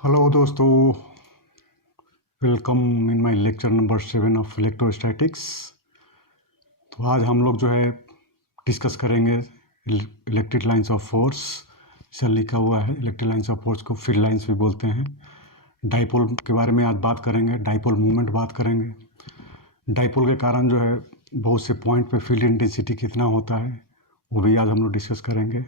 Hello दोस्तों, welcome in my lecture number 7 of electrostatics. तो आज हम लोग जो है डिस्कस करेंगे इलेक्ट्रिक लाइंस ऑफ फोर्स। इसे लिखा हुआ है इलेक्ट्रिक लाइंस ऑफ फोर्स को फील्ड लाइंस भी बोलते हैं। डाइपोल के बारे में आज बात करेंगे, डाइपोल मूवमेंट बात करेंगे। डाइपोल के कारण जो है बहुत से पॉइंट पे फील्ड इंटेंसिटी कितना होता है वो भी आज हम लोग डिस्कस करेंगे।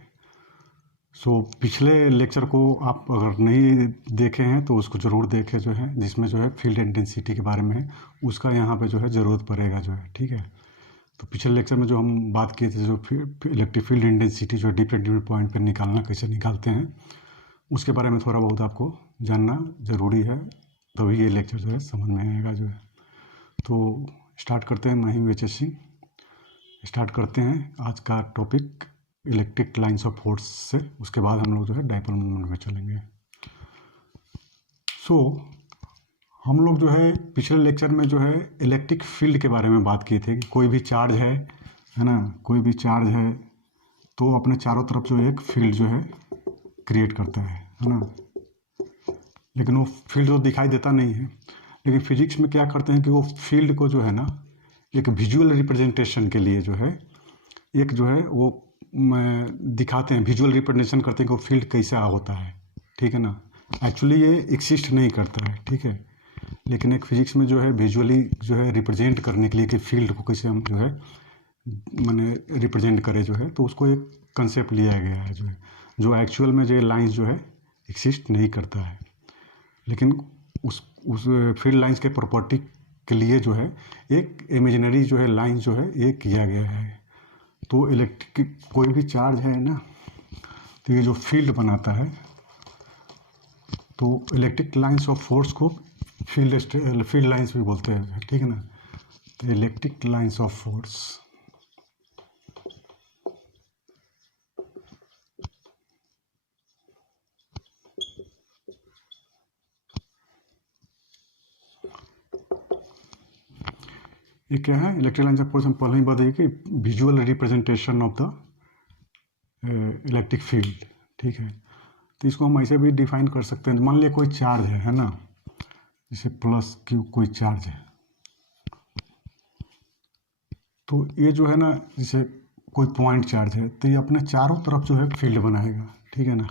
पिछले लेक्चर को आप अगर नहीं देखे हैं तो उसको ज़रूर देखें, जो है जिसमें जो है फील्ड इंटेंसिटी के बारे में है, उसका यहाँ पे जो है ज़रूरत पड़ेगा जो है, ठीक है। तो पिछले लेक्चर में जो हम बात किए थे, जो इलेक्ट्रिक फील्ड इंटेंसिटी जो डिफरेंट डिफरेंट पॉइंट पर निकालना कैसे निकालते हैं, उसके बारे में थोड़ा बहुत आपको जानना ज़रूरी है, तभी ये लेक्चर जो है समझ में आएगा जो है। तो स्टार्ट करते हैं, मैं हूँ HSC। स्टार्ट करते हैं आज का topic electric lines of force से। उसके बाद हम लोग जो है डाइपोल मूवमेंट में चलेंगे। हम लोग जो है पिछले लेक्चर में जो है इलेक्ट्रिक फील्ड के बारे में बात किए थे कि कोई भी चार्ज है ना, कोई भी चार्ज है तो अपने चारों तरफ जो एक फील्ड जो है क्रिएट करता है ना। लेकिन वो फील्ड तो दिखाई देता नहीं है, लेकिन फिजिक्स में क्या करते हैं कि वो फील्ड को जो है ना एक विजुअल रिप्रेजेंटेशन के लिए जो है एक जो है वो दिखाते हैं, विजुअल रिप्रेजेंटेशन करते हैं कि वो फील्ड कैसा होता है, ठीक है ना। एक्चुअली ये एग्जिस्ट नहीं करता है, ठीक है, लेकिन एक फिजिक्स में जो है विजुअली जो है रिप्रेजेंट करने के लिए कि फील्ड को कैसे हम जो है मैंने रिप्रेजेंट करे जो है, तो उसको एक कंसेप्ट लिया गया है जो है, जो एक्चुअल में जो लाइंस जो है एग्जिस्ट नहीं करता है, लेकिन उस फील्ड लाइंस के प्रॉपर्टी के लिए जो है एक इमेजिनरी जो है लाइन जो है ये किया गया है। तो इलेक्ट्रिक कोई भी चार्ज है ना, तो ये जो फील्ड बनाता है, तो इलेक्ट्रिक लाइंस ऑफ फोर्स को फील्ड लाइंस भी बोलते हैं, ठीक है ना। तो इलेक्ट्रिक लाइंस ऑफ फोर्स ये क्या है? इलेक्ट्रिक लाइंस ऑफ फोर्स हम पहले ही बताइए कि visual representation of the electric field, ठीक है। तो इसको हम ऐसे भी डिफाइन कर सकते हैं। मान लिया कोई चार्ज है ना, जैसे प्लस क्यू कोई चार्ज है, तो ये जो है ना जैसे कोई पॉइंट चार्ज है, तो ये अपने चारों तरफ जो है फील्ड बनाएगा, ठीक है ना।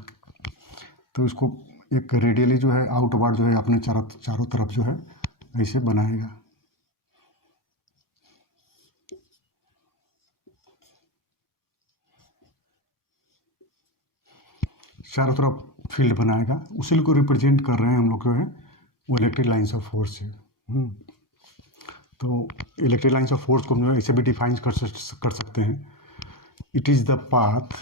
तो इसको एक रेडियली जो है आउटवर्ड जो है अपने चारों तरफ जो है ऐसे बनाएगा। चारों तरफ फील्ड बनाएगा, उसी को रिप्रेजेंट कर रहे हैं हम लोग जो है वो इलेक्ट्रिक लाइंस ऑफ फोर्स है। तो इलेक्ट्रिक लाइंस ऑफ फोर्स को हम ऐसे भी डिफाइन कर सकते हैं। It is the path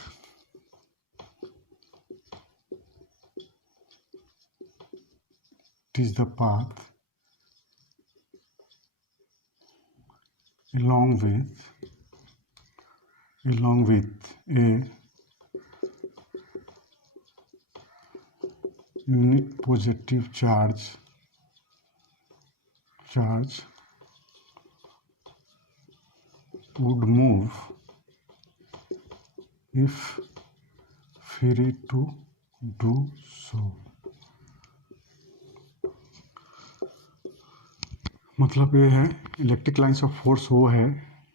along with a unit positive charge would move if free to do so। मतलब ये है इलेक्ट्रिक लाइंस ऑफ फोर्स वो है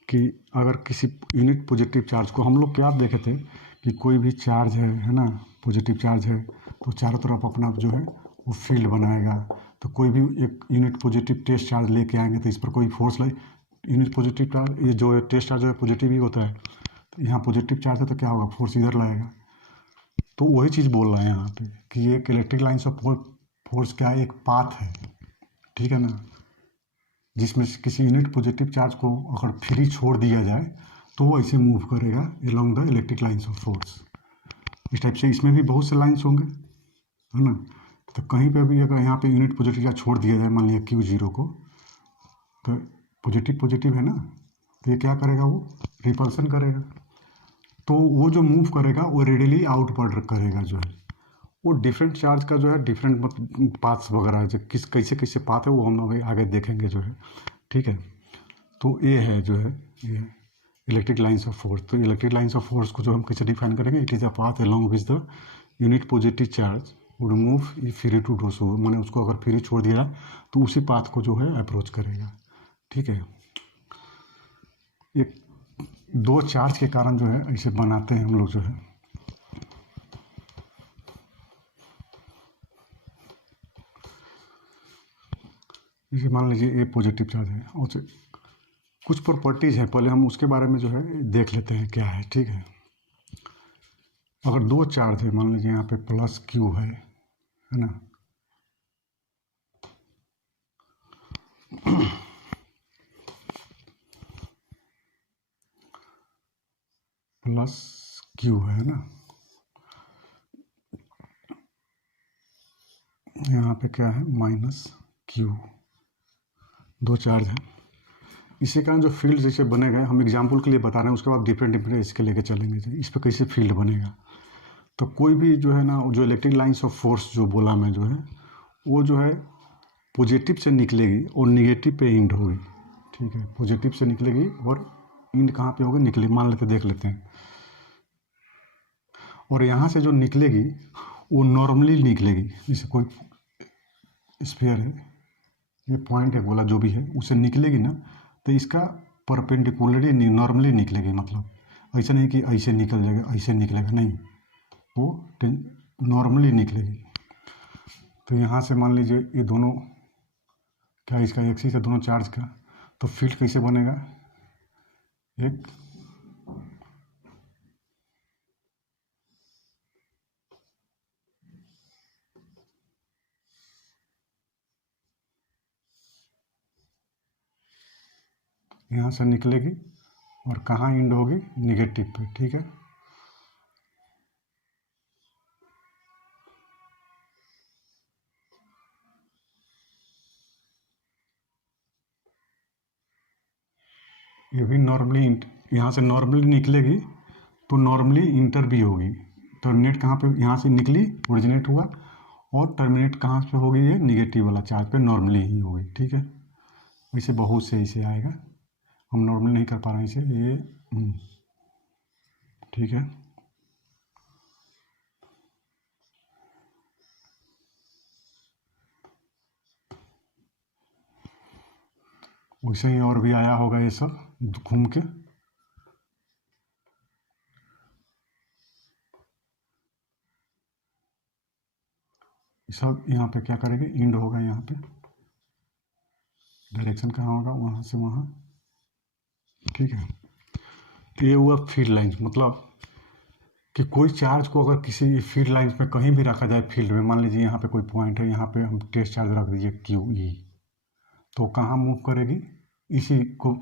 कि अगर किसी यूनिट पॉजिटिव चार्ज को, हम लोग क्या देखे थे कि कोई भी चार्ज है ना, पॉजिटिव चार्ज है तो चारों तरफ अपना जो है वो फील्ड बनाएगा। तो कोई भी एक यूनिट पॉजिटिव टेस्ट चार्ज लेके आएंगे तो इस पर कोई फोर्स लगे, यूनिट पॉजिटिव चार्ज ये जो है टेस्ट चार्ज जो है पॉजिटिव ही होता है, तो यहाँ पॉजिटिव चार्ज है तो क्या होगा, फोर्स इधर लाएगा। तो वही चीज़ बोल रहे हैं यहाँ पे कि ये एक इलेक्ट्रिक लाइंस ऑफ फोर्स क्या एक पाथ है, ठीक है ना, जिसमें किसी यूनिट पॉजिटिव चार्ज को अगर फ्री छोड़ दिया जाए तो वो ऐसे मूव करेगा along the electric lines of force. इस टाइप से इसमें भी बहुत से लाइंस होंगे, है ना। तो कहीं पे भी अगर यहाँ पे यूनिट पॉजिटिव चार्ज छोड़ दिया जाए, मान लिया Q0 को, तो पॉजिटिव है ना, तो ये क्या करेगा, वो रिपल्सन करेगा। तो वो जो मूव करेगा वो रेडियली आउटवर्ड करेगा जो है, वो डिफरेंट चार्ज का जो है डिफरेंट पाथ्स वगैरह है, जो कैसे कैसे पाथ है वो हम लोग आगे देखेंगे जो है, ठीक है। तो ये है जो है ये इलेक्ट्रिक लाइंस ऑफ फोर्स। तो इलेक्ट्रिक लाइंस ऑफ फोर्स को जो हम कैसे डिफाइन करेंगे, it is a path along with the unit positive charge would move free to do so, मैंने उसको अगर फ्री छोड़ दिया तो उसी पाथ को जो है अप्रोच करेगा। ठीक है, एक दो चार्ज के कारण जो है ऐसे बनाते हैं हम लोग जो है। जैसे मान लीजिए ए पॉजिटिव चार्ज है और कुछ प्रॉपर्टीज़ है, पहले हम उसके बारे में जो है देख लेते हैं क्या है। ठीक है, अगर दो चार्ज है, मान लीजिए यहाँ पे प्लस क्यू है ना, प्लस क्यू है ना, यहाँ पे क्या है माइनस क्यू, दो चार्ज है। इसी कारण जो फील्ड जैसे बनेगा, हम एग्जाम्पल के लिए बता रहे हैं, उसके बाद डिफरेंट इसके लेके चलेंगे इस पर कैसे फील्ड बनेगा। तो कोई भी जो है ना, जो इलेक्ट्रिक लाइन्स ऑफ फोर्स जो बोला मैं जो है, वो जो है पॉजिटिव से निकलेगी और निगेटिव पे इंड होगी। ठीक है, पॉजिटिव से निकलेगी और इंड कहाँ पे होगी, निकले मान लेते देख लेते हैं। और यहाँ से जो निकलेगी वो नॉर्मली निकलेगी, जैसे कोई स्फीयर है, ये पॉइंट है गोला जो भी है, उससे निकलेगी ना तो इसका परपेंडिकुलरली नॉर्मली निकलेगी, मतलब ऐसा नहीं कि ऐसे निकल जाएगा ऐसे निकलेगा, नहीं, वो नॉर्मली निकलेगी। तो यहाँ से मान लीजिए ये दोनों क्या इसका एक्सिस है दोनों चार्ज का, तो फील्ड कैसे बनेगा, एक यहाँ से निकलेगी और कहाँ इंड होगी, निगेटिव पे। ठीक है, ये भी नॉर्मली यहाँ से नॉर्मली निकलेगी तो नॉर्मली इंटर भी होगी। टर्मिनेट कहाँ पे, यहाँ से निकली ओरिजिनेट हुआ, और टर्मिनेट कहाँ पे होगी, ये निगेटिव वाला चार्ज पे नॉर्मली ही होगी। ठीक है, वैसे बहुत से इसे आएगा, हम नॉर्मल नहीं कर पा रहे हैं इसे, ये ठीक है। वैसे ही और भी आया होगा ये सब घूम के। सब यहाँ पे क्या करेंगे, इंड होगा यहाँ पे, डायरेक्शन कहाँ होगा, वहाँ से वहाँ। ठीक है, ये हुआ फील्ड लाइन्स, मतलब कि कोई चार्ज को अगर किसी फील्ड लाइन्स में कहीं भी रखा जाए फील्ड में, मान लीजिए यहाँ पे कोई पॉइंट है, यहाँ पे हम टेस्ट चार्ज रख दीजिए क्यू ई, तो कहाँ मूव करेगी, इसी को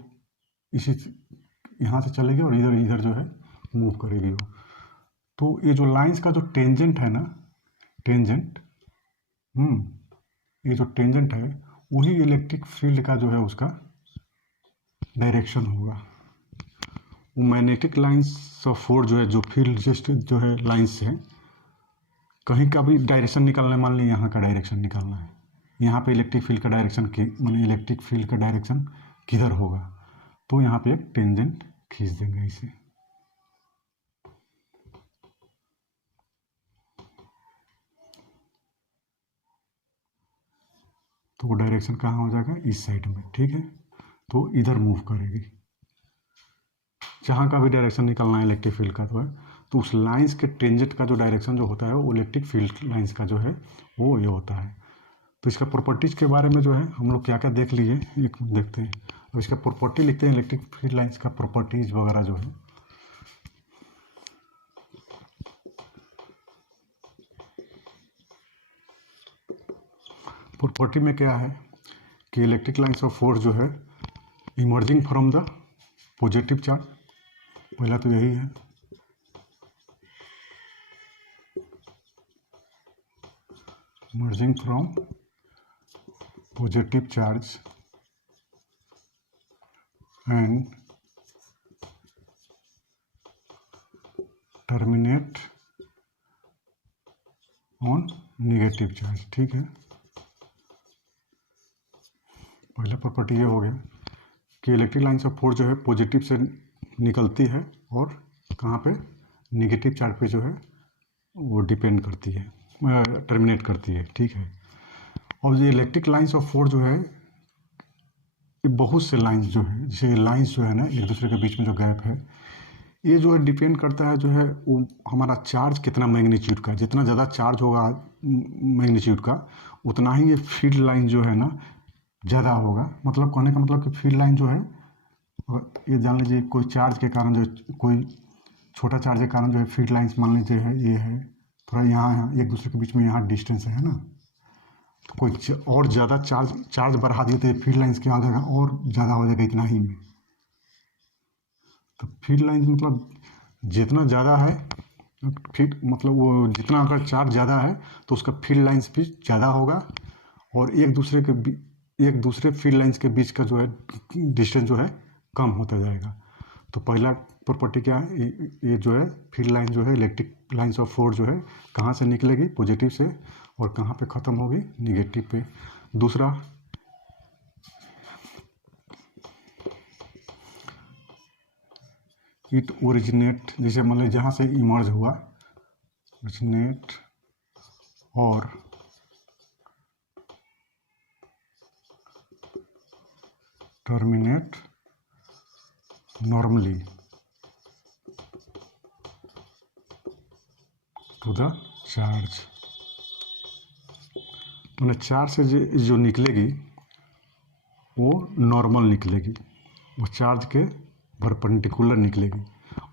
इसी यहाँ से चलेगी और इधर इधर जो है मूव करेगी वो। तो ये जो लाइंस का जो टेंजेंट है ना, टेंजेंट ये जो टेंजेंट है वही इलेक्ट्रिक फील्ड का जो है उसका डायरेक्शन होगा। वो मैग्नेटिक लाइंस ऑफ फोर्स जो है, जो फील्ड जस्ट जो है लाइंस है, कहीं का भी डायरेक्शन निकालना है, मान लीजिए यहाँ का डायरेक्शन निकालना है, यहाँ पे इलेक्ट्रिक फील्ड का डायरेक्शन माने इलेक्ट्रिक फील्ड का डायरेक्शन किधर होगा, तो यहाँ पे एक टेंजेंट खींच देंगे इसे, तो वो डायरेक्शन कहाँ हो जाएगा, इस साइड में। ठीक है, तो इधर मूव करेगी, जहाँ का भी डायरेक्शन निकलना है इलेक्ट्रिक फील्ड का तो है, तो उस लाइंस के टेंजेंट का जो डायरेक्शन जो होता है वो इलेक्ट्रिक फील्ड लाइंस का जो है वो ये होता है। तो इसका प्रॉपर्टीज़ के बारे में जो है हम लोग क्या क्या देख लिए, एक देखते हैं। अब इसका प्रॉपर्टी लिखते हैं, इलेक्ट्रिक फील्ड लाइंस का प्रॉपर्टीज़ वगैरह जो है। प्रॉपर्टी में क्या है कि इलेक्ट्रिक लाइंस ऑफ फोर्स जो है emerging from the positive charge, पहला तो यही है, emerging from positive charge and terminate on negative charge. ठीक है, पहला प्रॉपर्टी ये हो गया कि इलेक्ट्रिक लाइंस ऑफ फोर्स जो है पॉजिटिव से निकलती है और कहाँ पे, निगेटिव चार्ज पे जो है वो डिपेंड करती है। टर्मिनेट करती है, ठीक है। और ये इलेक्ट्रिक लाइंस ऑफ फोर्स जो है, ये बहुत से लाइंस जो है, जैसे लाइंस जो है ना एक दूसरे के बीच में जो गैप है, ये जो है डिपेंड करता है जो है वो हमारा चार्ज कितना मैग्नीट्यूड का, जितना ज़्यादा चार्ज होगा मैग्नीट्यूड का उतना ही ये फील्ड लाइन जो है ना ज़्यादा होगा। मतलब कहने का मतलब कि फील्ड लाइन जो है, और ये जान लीजिए कोई चार्ज के कारण जो कोई छोटा चार्ज के कारण जो है फील्ड लाइन्स मान लीजिए है ये है थोड़ा यहाँ एक दूसरे के बीच में यहाँ डिस्टेंस है ना, तो कोई और ज़्यादा चार्ज बढ़ा दिए तो ये फील्ड लाइन्स क्या हो जाएगा और ज़्यादा हो जाएगा इतना ही में। तो फील्ड लाइन्स मतलब जितना ज़्यादा है फील्ड मतलब वो जितना अगर चार्ज ज़्यादा है तो उसका फील्ड लाइन्स भी ज़्यादा होगा और एक दूसरे फील्ड लाइन्स के बीच का जो है डिस्टेंस जो है कम होता जाएगा। तो पहला प्रॉपर्टी क्या है, ये जो है फील्ड लाइन जो है इलेक्ट्रिक लाइन्स ऑफ फोर्स जो है कहाँ से निकलेगी, पॉजिटिव से, और कहाँ पे ख़त्म होगी, निगेटिव पे। दूसरा इट ओरिजिनेट, जैसे मान लीजिए जहाँ से इमर्ज हुआ, ओरिजिनेट और terminate normally to the charge. मतलब चार्ज से जो निकलेगी वो नॉर्मल निकलेगी, वो चार्ज के परपेंडिकुलर निकलेगी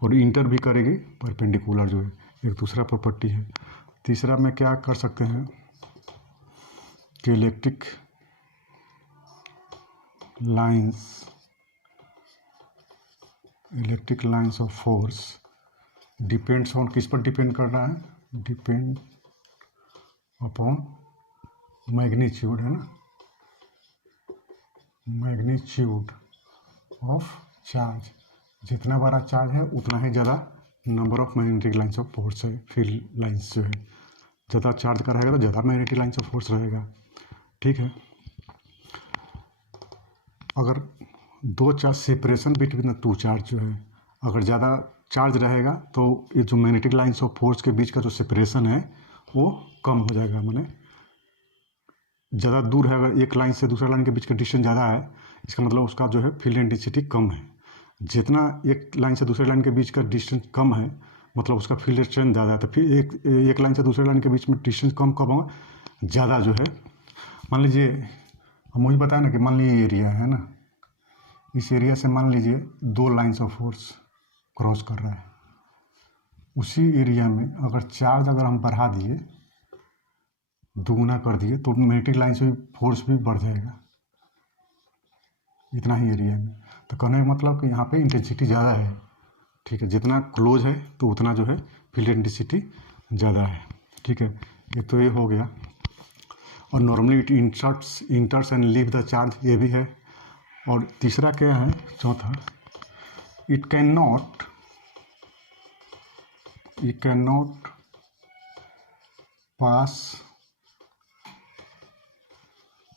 और इंटर भी करेगी परपेंडिकुलर, जो है एक दूसरा प्रॉपर्टी है। तीसरा में क्या कर सकते हैं कि electric lines of force depends on, किस पर डिपेंड कर रहा है, डिपेंड अपॉन मैग्नीट्यूड, है ना, मैग्नीट्यूड ऑफ चार्ज। जितना बड़ा चार्ज है उतना ही ज़्यादा number of magnetic lines of force है, फील्ड लाइंस जो है ज़्यादा चार्ज का रहेगा तो ज़्यादा मैग्नेटिक लाइंस ऑफ फोर्स रहेगा, ठीक है। अगर दो charge separation between two charge जो है, अगर ज़्यादा चार्ज रहेगा तो ये जो मैग्नेटिक लाइंस ऑफ फोर्स के बीच का जो सेपरेशन है वो कम हो जाएगा। माने ज़्यादा दूर है, अगर एक लाइन से दूसरा लाइन के बीच का डिस्टेंस ज़्यादा है, इसका मतलब उसका जो है फील्ड इंटेंसिटी कम है। जितना एक लाइन से दूसरे लाइन के बीच का डिस्टेंस कम है मतलब उसका फील्ड स्ट्रेंथ ज़्यादा है। तो फिर एक लाइन से दूसरे लाइन के बीच में डिस्टेंस कम होगा, ज़्यादा जो है, मान लीजिए हम वही बताया ना कि मान लीजिए एरिया है ना, इस एरिया से मान लीजिए दो लाइन्स ऑफ फोर्स क्रॉस कर रहा है, उसी एरिया में अगर चार्ज अगर हम बढ़ा दिए, दुगुना कर दिए, तो मैग्नेटिक लाइन से फोर्स भी बढ़ जाएगा इतना ही एरिया में। तो कहने का मतलब कि यहाँ पे इंटेंसिटी ज़्यादा है, ठीक है, जितना क्लोज है तो उतना जो है फील्ड इंटेंसिटी ज़्यादा है, ठीक है। ये तो ये हो गया। और normally it इंटर्स and leave the charge, ये भी है। और तीसरा क्या है, चौथा, it can not pass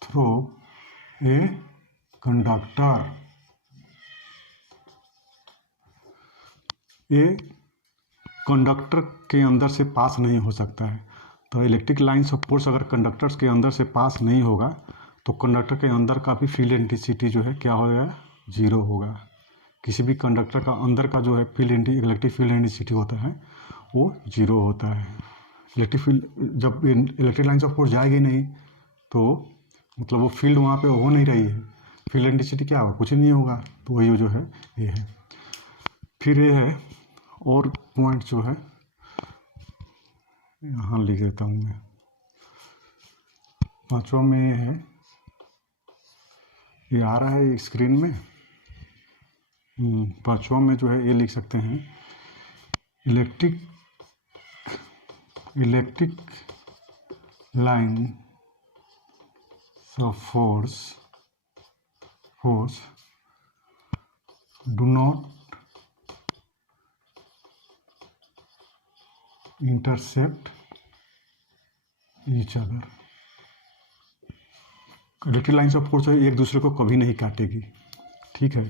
through a conductor. ये कंडक्टर के अंदर से पास नहीं हो सकता है। तो इलेक्ट्रिक लाइन्स ऑफ फोर्स अगर कंडक्टर्स के अंदर से पास नहीं होगा तो कंडक्टर के अंदर का भी फील्ड इंटेंसिटी जो है क्या होगा, जीरो होगा। किसी भी कंडक्टर का अंदर का जो है इलेक्ट्रिक फील्ड इंटेंसिटी होता है वो जीरो होता है। जब इलेक्ट्रिक लाइन्स ऑफ फोर्स जाएगी नहीं तो मतलब वो फील्ड वहाँ पे हो नहीं रही है, फील्ड इंटेंसिटी क्या होगा, कुछ नहीं होगा। तो वही जो है ये है। फिर ये है और पॉइंट जो है यहाँ लिख देता हूँ मैं, पांचवा में ये है, ये आ रहा है स्क्रीन में। पांचवा में जो है ये लिख सकते हैं, electric line of force do not intercept each other. Electric lines of force एक दूसरे को कभी नहीं काटेगी, ठीक है।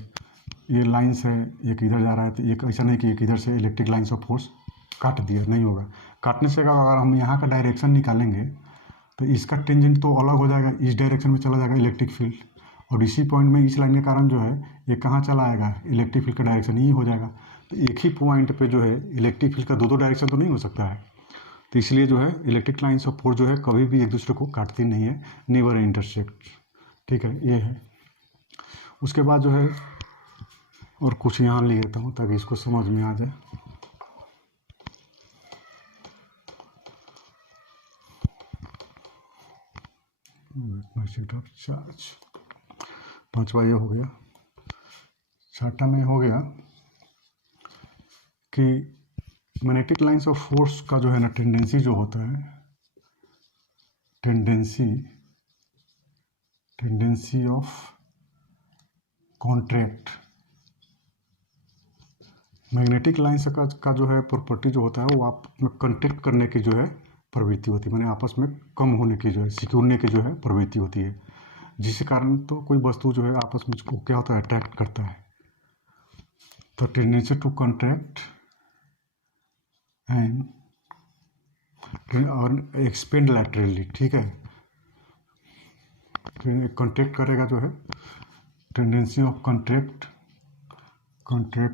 ये लाइन्स है, एक इधर जा रहा है तो एक ऐसा नहीं कि एक इधर से इलेक्ट्रिक लाइन्स ऑफ फोर्स काट दिया, नहीं होगा। काटने से अगर हम यहाँ का डायरेक्शन निकालेंगे तो इसका टेंजेंट तो अलग हो जाएगा, इस डायरेक्शन में चला जाएगा इलेक्ट्रिक फील्ड, और इसी पॉइंट में इस लाइन के कारण जो है ये कहाँ चला आएगा, इलेक्ट्रिक फील्ड का डायरेक्शन ये हो जाएगा। तो एक ही पॉइंट पे जो है इलेक्ट्रिक फील्ड का दो डायरेक्शन तो नहीं हो सकता है। तो इसलिए जो है इलेक्ट्रिक लाइन्स ऑफ फोर्स जो है कभी भी एक दूसरे को काटती नहीं है, नेवर इंटरसेक्ट। ठीक है, ये है। उसके बाद जो है और कुछ यहाँ ले लेता हूँ ताकि इसको समझ में आ जाए। मैग्नीट्यूड ऑफ चार्ज, पांचवा ये हो गया। छठा में हो गया कि मैग्नेटिक लाइन्स ऑफ फोर्स का जो है ना टेंडेंसी जो होता है, tendency of contract, magnetic lines का जो है प्रॉपर्टी जो होता है वो आप में कॉन्ट्रैक्ट करने की जो है प्रवृत्ति होती है, माने आपस में कम होने की जो है, सिकुड़ने की जो है प्रवृत्ति होती है, जिसके कारण तो कोई वस्तु जो है आपस में उसको क्या होता है, अट्रैक्ट करता है। तो टेंडेंसी टू कॉन्ट्रैक्ट एंड और एक्सपेंड लैटरली, ठीक है। कॉन्ट्रैक्ट करेगा जो है, tendency of contract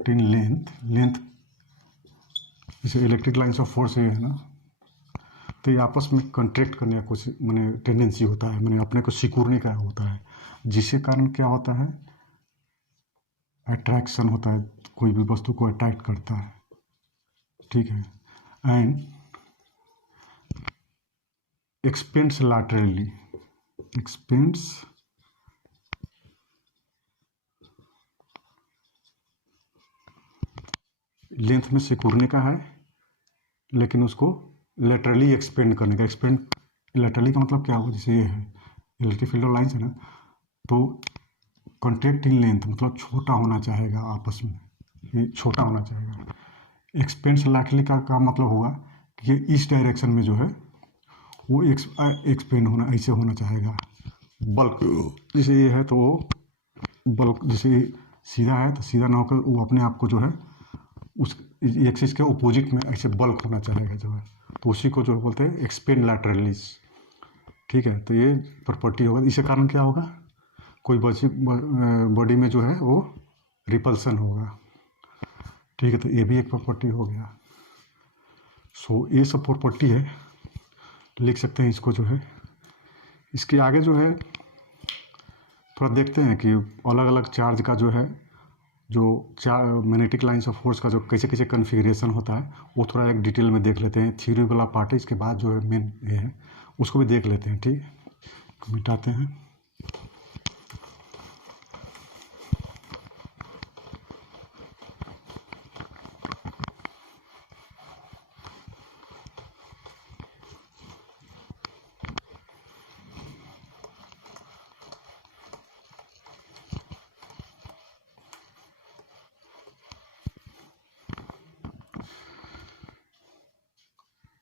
in length, जैसे इलेक्ट्रिक लाइन्स ऑफ फोर्स ये है ना, तो ये आपस में कॉन्ट्रैक्ट करने का कुछ मैंने टेंडेंसी होता है, मैंने अपने को सिकुड़ने का होता है, जिसके कारण क्या होता है, अट्रैक्शन होता है, कोई भी वस्तु को अट्रैक्ट करता है, ठीक है। And expends laterally, expends length में सिकुड़ने का है, लेकिन उसको लेटरली एक्सपेंड करने का। एक्सपेंड लेटरली का मतलब क्या होगा, जैसे ये है इलेक्ट्रिक फील्ड लाइन्स है ना, तो कॉन्ट्रैक्ट इन लेंथ मतलब छोटा होना चाहेगा, आपस में ये छोटा होना चाहेगा। एक्सपेंड्स लैटरली का मतलब होगा कि इस डायरेक्शन में जो है वो एक्सपेंड होना, ऐसे होना चाहेगा। बल्क जैसे ये है तो वो बल्क, जैसे सीधा है तो सीधा ना होकर वो अपने आप को जो है उस एक्सिस के अपोजिट में ऐसे बल्क होना चाहेगा जो है, तो उसी को जो बोलते हैं एक्सपेंड लैटरली, ठीक है। तो ये प्रॉपर्टी होगा, इसके कारण क्या होगा, कोई बॉडी में जो है वो रिपल्सन होगा, ठीक है। तो ये भी एक प्रॉपर्टी हो गया। सो ये सब प्रॉपर्टी है, लिख सकते हैं इसको जो है। इसके आगे जो है थोड़ा देखते हैं कि अलग अलग चार्ज का जो है, जो मैग्नेटिक लाइन्स ऑफ फोर्स का जो कैसे कैसे कन्फिग्रेशन होता है वो थोड़ा एक डिटेल में देख लेते हैं। थ्योरी वाला पार्ट है, इसके बाद जो है मेन ये है उसको भी देख लेते हैं, ठीक है। मिटाते हैं।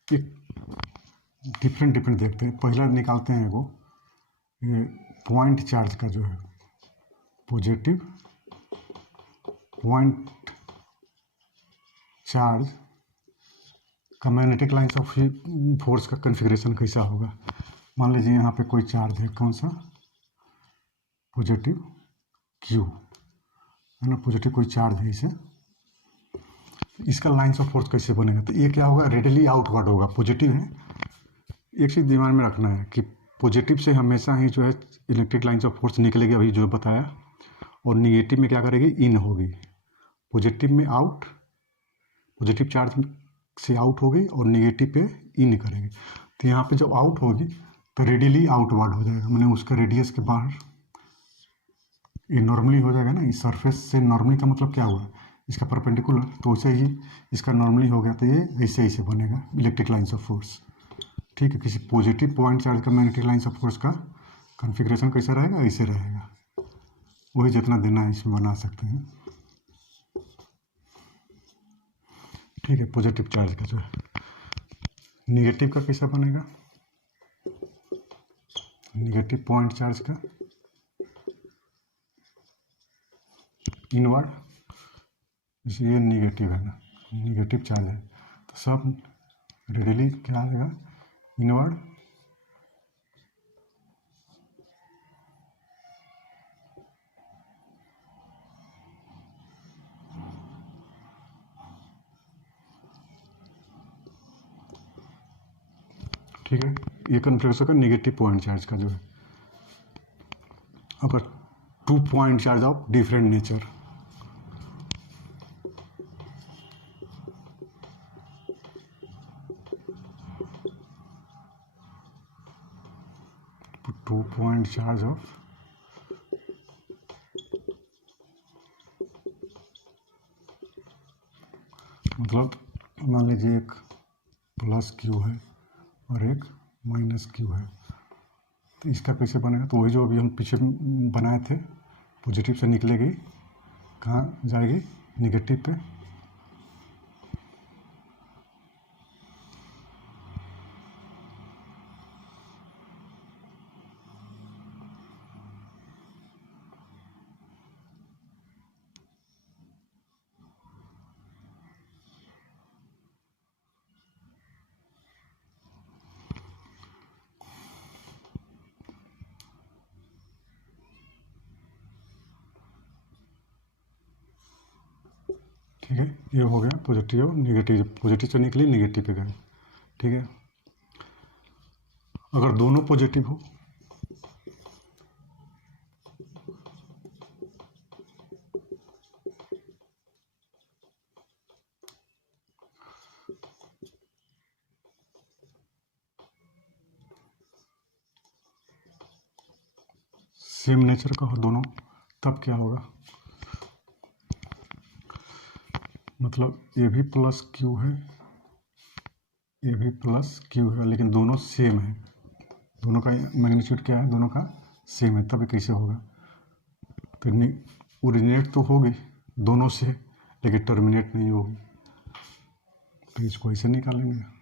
एक डिफरेंट देखते हैं। पहला निकालते हैं वो ये पॉइंट चार्ज का जो है, पॉजिटिव पॉइंट चार्ज का मैग्नेटिक लाइन्स ऑफ फोर्स का कन्फिग्रेशन कैसा होगा। मान लीजिए यहाँ पे कोई चार्ज है, कौन सा, पॉजिटिव क्यू है ना, पॉजिटिव कोई चार्ज है इसे, इसका लाइन्स ऑफ फोर्स कैसे बनेगा, तो ये क्या होगा, रेडियली आउटवर्ड होगा। पॉजिटिव है, एक चीज़ दिमाग में रखना है कि पॉजिटिव से हमेशा ही जो है इलेक्ट्रिक लाइन्स ऑफ फोर्स निकलेगी, अभी जो बताया, और निगेटिव में क्या करेगी, इन होगी। पॉजिटिव में आउट, पॉजिटिव चार्ज से आउट होगी और निगेटिव पे इन करेगी। तो यहाँ पे जब आउट होगी तो रेडियली आउटवर्ड हो जाएगा, मैंने उसका रेडियस के बाहर ये नॉर्मली हो जाएगा ना, इस सरफेस से नॉर्मली का मतलब क्या हुआ, इसका परपेंडिकुलर, तो वैसे ही इसका नॉर्मली हो गया, तो ये ऐसे ऐसे बनेगा इलेक्ट्रिक लाइन्स ऑफ फोर्स, ठीक है। किसी पॉजिटिव पॉइंट चार्ज का मैग्नेटिक लाइन्स ऑफ फोर्स का कॉन्फ़िगरेशन कैसा रहेगा, ऐसे रहेगा। वही जितना देना है इसमें बना सकते हैं, ठीक है। पॉजिटिव चार्ज का जो है, निगेटिव का कैसा बनेगा, निगेटिव पॉइंट चार्ज का इनवर्ड, जैसे ये निगेटिव है ना, निगेटिव चार्ज है तो सब रेडिली क्या आएगा, इनवर्ड ठीक है। ये कन्फ्लिक्शन का नेगेटिव पॉइंट चार्ज का जो है। अगर 2 point charge of different nature, तो 2 पॉइंट चार्ज ऑफ मतलब मान लीजिए एक प्लस क्यू है और एक माइनस क्यू है, तो इसका कैसे बनेगा, तो वही जो अभी हम पीछे बनाए थे, पॉजिटिव से निकलेगी, कहाँ जाएगी, निगेटिव पे, ठीक है। ये हो गया पॉजिटिव और निगेटिव, पॉजिटिव से निकली निगेटिव पे गए, ठीक है। अगर दोनों पॉजिटिव हो, सेम नेचर का हो दोनों, तब क्या होगा, मतलब ये भी प्लस क्यू है, ये भी प्लस क्यू है, लेकिन दोनों सेम है, दोनों का मैग्नीट्यूड क्या है, दोनों का सेम है, तब कैसे होगा, तो ओरिजिनेट तो होगी दोनों से, लेकिन टर्मिनेट नहीं होगी, तो इसको ऐसे निकालेंगे।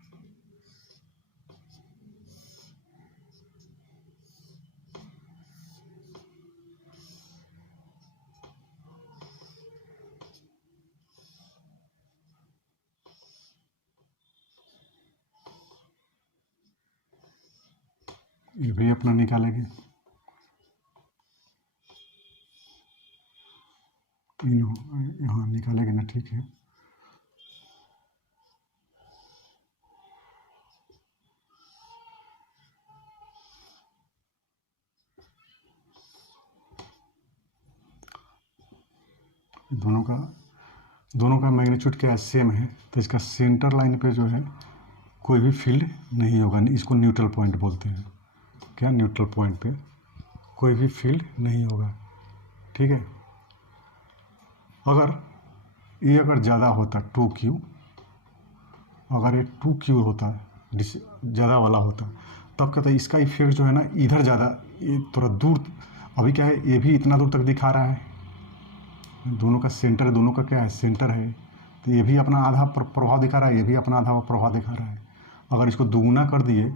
ये भी अपना निकालेंगे, यहाँ निकालेंगे ना, ठीक है। दोनों का मैग्नीट्यूड क्या है, सेम है, तो इसका सेंटर लाइन पे जो है कोई भी फील्ड नहीं होगा, इसको न्यूट्रल पॉइंट बोलते हैं, क्या, न्यूट्रल पॉइंट पे कोई भी फील्ड नहीं होगा, ठीक है। अगर ये अगर ज़्यादा होता 2Q, अगर ये 2Q होता, ज़्यादा वाला होता, तब कहता है इसका इफेक्ट जो है ना इधर ज़्यादा, ये थोड़ा दूर, अभी क्या है, ये भी इतना दूर तक दिखा रहा है, दोनों का सेंटर, दोनों का क्या है, सेंटर है, तो ये भी अपना आधा प्रभाव दिखा रहा है, ये भी अपना आधा प्रभाव दिखा रहा है। अगर इसको दोगुना कर दिए,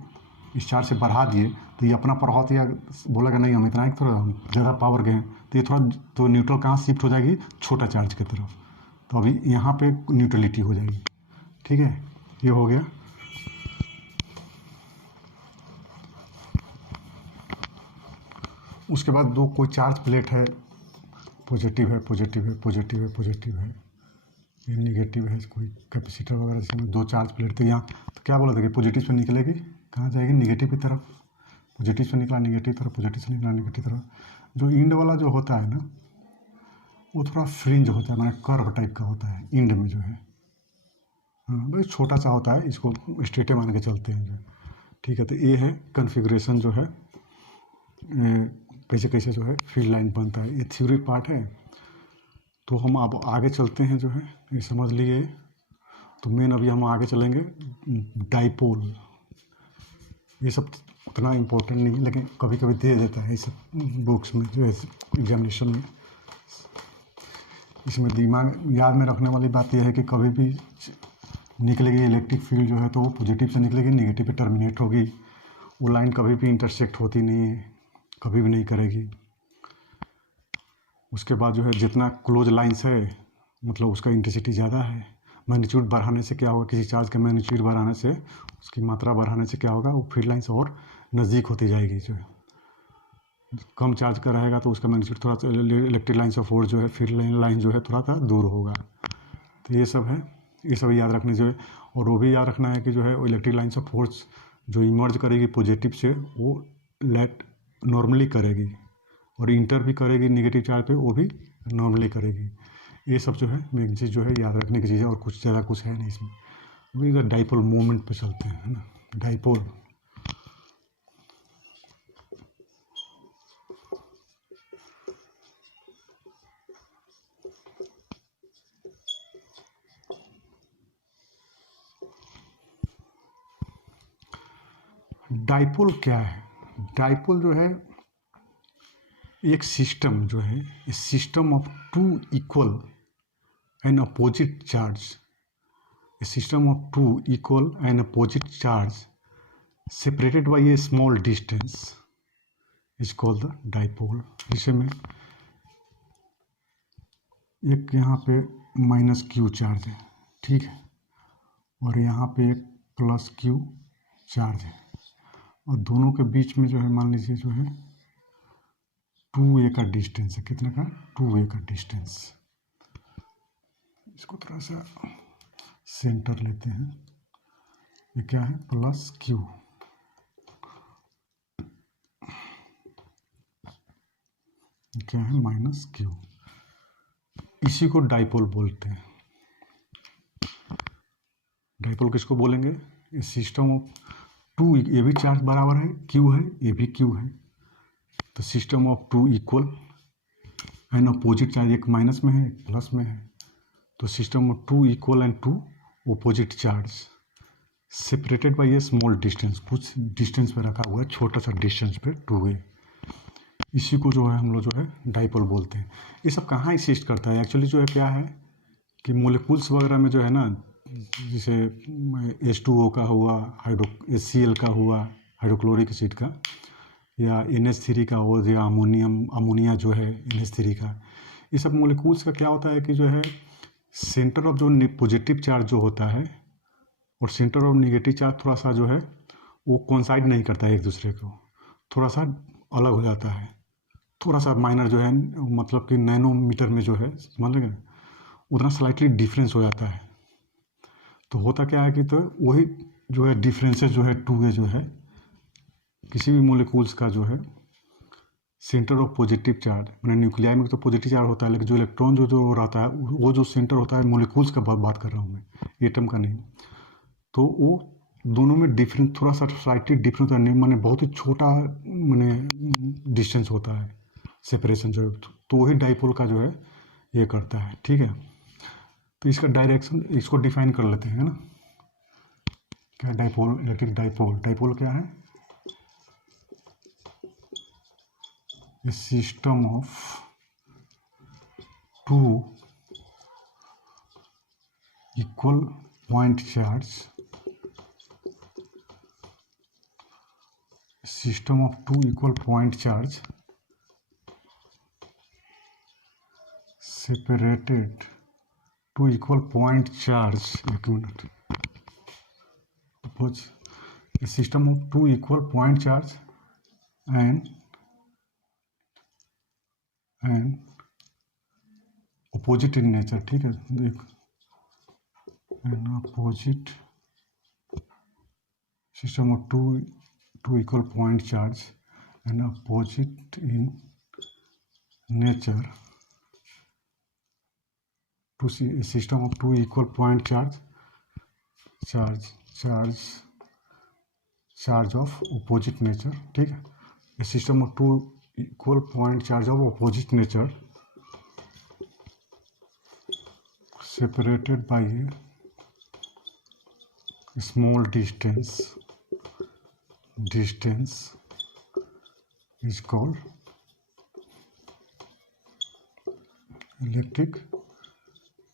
इस चार्ज से बढ़ा दिए, तो ये अपना प्रभाव तो यह बोलेगा नहीं, हम इतना ही थोड़ा ज़्यादा पावर गए, तो ये थोड़ा, तो न्यूट्रल कहाँ शिफ्ट हो जाएगी, छोटा चार्ज की तरफ, तो अभी यहाँ पे न्यूट्रलिटी हो जाएगी, ठीक है। ये हो गया। उसके बाद दो कोई चार्ज प्लेट है, पॉजिटिव है, पॉजिटिव है, पॉजिटिव है, पॉजिटिव है, ये निगेटिव है, कोई कैपेसिटर वगैरह से दो चार्ज प्लेट थे यहाँ, तो क्या बोला था कि पॉजिटिव से निकलेगी, कहाँ जाएगी, निगेटिव की तरफ, पॉजिटिव से निकला निगेटिव तरफ, पॉजिटिव से निकला निगेटिव तरफ। जो इंड वाला जो होता है ना, वो थोड़ा फ्रिंज होता है, मैंने कर्व टाइप का होता है इंड में जो है, हाँ भाई छोटा सा होता है, इसको स्ट्रेटे मान के चलते हैं जो, ठीक है। तो ये है कन्फिग्रेशन जो है, कैसे कैसे जो है फील्ड लाइन बनता है, ये थ्योरी पार्ट है। तो हम अब आगे चलते हैं जो है, ये समझ लिए, तो मेन अभी हम आगे चलेंगे डाइपोल, ये सब उतना इम्पोर्टेंट नहीं है, लेकिन कभी कभी दे देता है ये सब बुक्स में जो है एग्जामिनेशन में। इसमें दिमाग याद में रखने वाली बात यह है कि कभी भी निकलेगी इलेक्ट्रिक फील्ड जो है, तो वो पॉजिटिव से निकलेगी, नेगेटिव पे टर्मिनेट होगी, वो लाइन कभी भी इंटरसेक्ट होती नहीं है, कभी भी नहीं करेगी। उसके बाद जो है जितना क्लोज लाइन्स है, मतलब उसका इंटेंसिटी ज़्यादा है, मैग्नीट्यूड बढ़ाने से क्या होगा, किसी चार्ज का मैग्नीट्यूड बढ़ाने से, उसकी मात्रा बढ़ाने से क्या होगा, वो फील्ड लाइन से और नज़दीक होती जाएगी। जो है कम चार्ज का रहेगा तो उसका मैग्नीट्यूड थोड़ा सा, इलेक्ट्रिक लाइन ऑफ फोर्स जो है, फील्ड लाइन जो है थोड़ा सा दूर होगा। तो ये सब है, ये सब याद रखने जो है। और वो भी याद रखना है कि जो है इलेक्ट्रिक लाइन ऑफ फोर्स जो इमर्ज करेगी पॉजिटिव से, वो लेट नॉर्मली करेगी, और इंटर भी करेगी नेगेटिव चार्ज पे, वो भी नॉर्मली करेगी। ये सब जो है मेन चीज़ जो है याद रखने की चीज़ है, और कुछ ज़्यादा कुछ है नहीं इसमें। अभी इधर डाइपोल मोमेंट पे चलते हैं, है ना। डाइपोल डाइपोल क्या है? डाइपोल जो है एक सिस्टम जो है, system of two equal and opposite charge, system of two equal and opposite charge separated by a small distance is called the dipole. जिसे में एक यहाँ पे माइनस क्यू चार्ज है, ठीक है, और यहाँ पे एक प्लस क्यू चार्ज है, और दोनों के बीच में जो है मान लीजिए जो है 2a का डिस्टेंस है। कितने का? 2a का डिस्टेंस। इसको थोड़ा सा सेंटर लेते हैं। ये क्या है? प्लस क्यू, क्या है? Minus Q. इसी को डाइपोल बोलते हैं। डाइपोल किसको बोलेंगे? इस सिस्टम ऑफ टू, ये भी चार्ज बराबर है, क्यू है, ये भी क्यू है, तो system of two equal and opposite charge, एक माइनस में है एक प्लस में है, तो system of two equal and two opposite charge separated by a small distance, कुछ डिस्टेंस पे रखा हुआ है, छोटा सा डिस्टेंस पे 2a। इसी को जो है हम लोग जो है डाइपोल बोलते हैं। ये सब कहाँ एक्सिस्ट करता है? एक्चुअली जो है क्या है कि मोलिक्यूल्स वगैरह में जो है ना, जैसे H2O का हुआ, HCl का हुआ, हाइड्रोक्लोरिक एसिड का, या NH3 का हो, या अमोनिया जो है NH3 का, ये सब मोलिक्यूल्स का क्या होता है कि जो है सेंटर ऑफ जो पॉजिटिव चार्ज जो होता है और सेंटर ऑफ नेगेटिव चार्ज थोड़ा सा जो है वो कोइंसाइड नहीं करता है एक दूसरे को, थोड़ा सा अलग हो जाता है, थोड़ा सा माइनर जो है, मतलब कि नैनोमीटर में जो है, समझ लेंगे, उतना स्लाइटली डिफरेंस हो जाता है। तो होता क्या है कि तो वही जो है डिफरेंसेस जो है 2a जो है किसी भी मोलिक्यूल्स का जो है सेंटर ऑफ पॉजिटिव चार्ज, मैंने न्यूक्लियाई में तो पॉजिटिव चार्ज होता है, लेकिन जो इलेक्ट्रॉन जो रहता है वो जो सेंटर होता है, मोलिक्यूल्स का बात कर रहा हूँ मैं, एटम का नहीं, तो वो दोनों में डिफरेंस थोड़ा सा स्लाइटली डिफरेंस होता है, माने बहुत ही छोटा माने डिस्टेंस होता है, सेपरेशन जो है, तो वही डाइपोल का जो है ये करता है, ठीक है। तो इसका डायरेक्शन, इसको डिफाइन कर लेते हैं ना, क्या डाइपोल, इलेक्ट्रिक डाइपोल। डाइपोल क्या है? A system of two equal point charge, system of two equal point charge separated, two equal point charge, एक minute, suppose a system of two equal point charge and opposite in nature, ठीक है, देख, and opposite system of two equal point charge and opposite in nature to see a system of two equal point charge of opposite nature, ठीक है, a system of two equal point charge of opposite nature separated by a small distance is called electric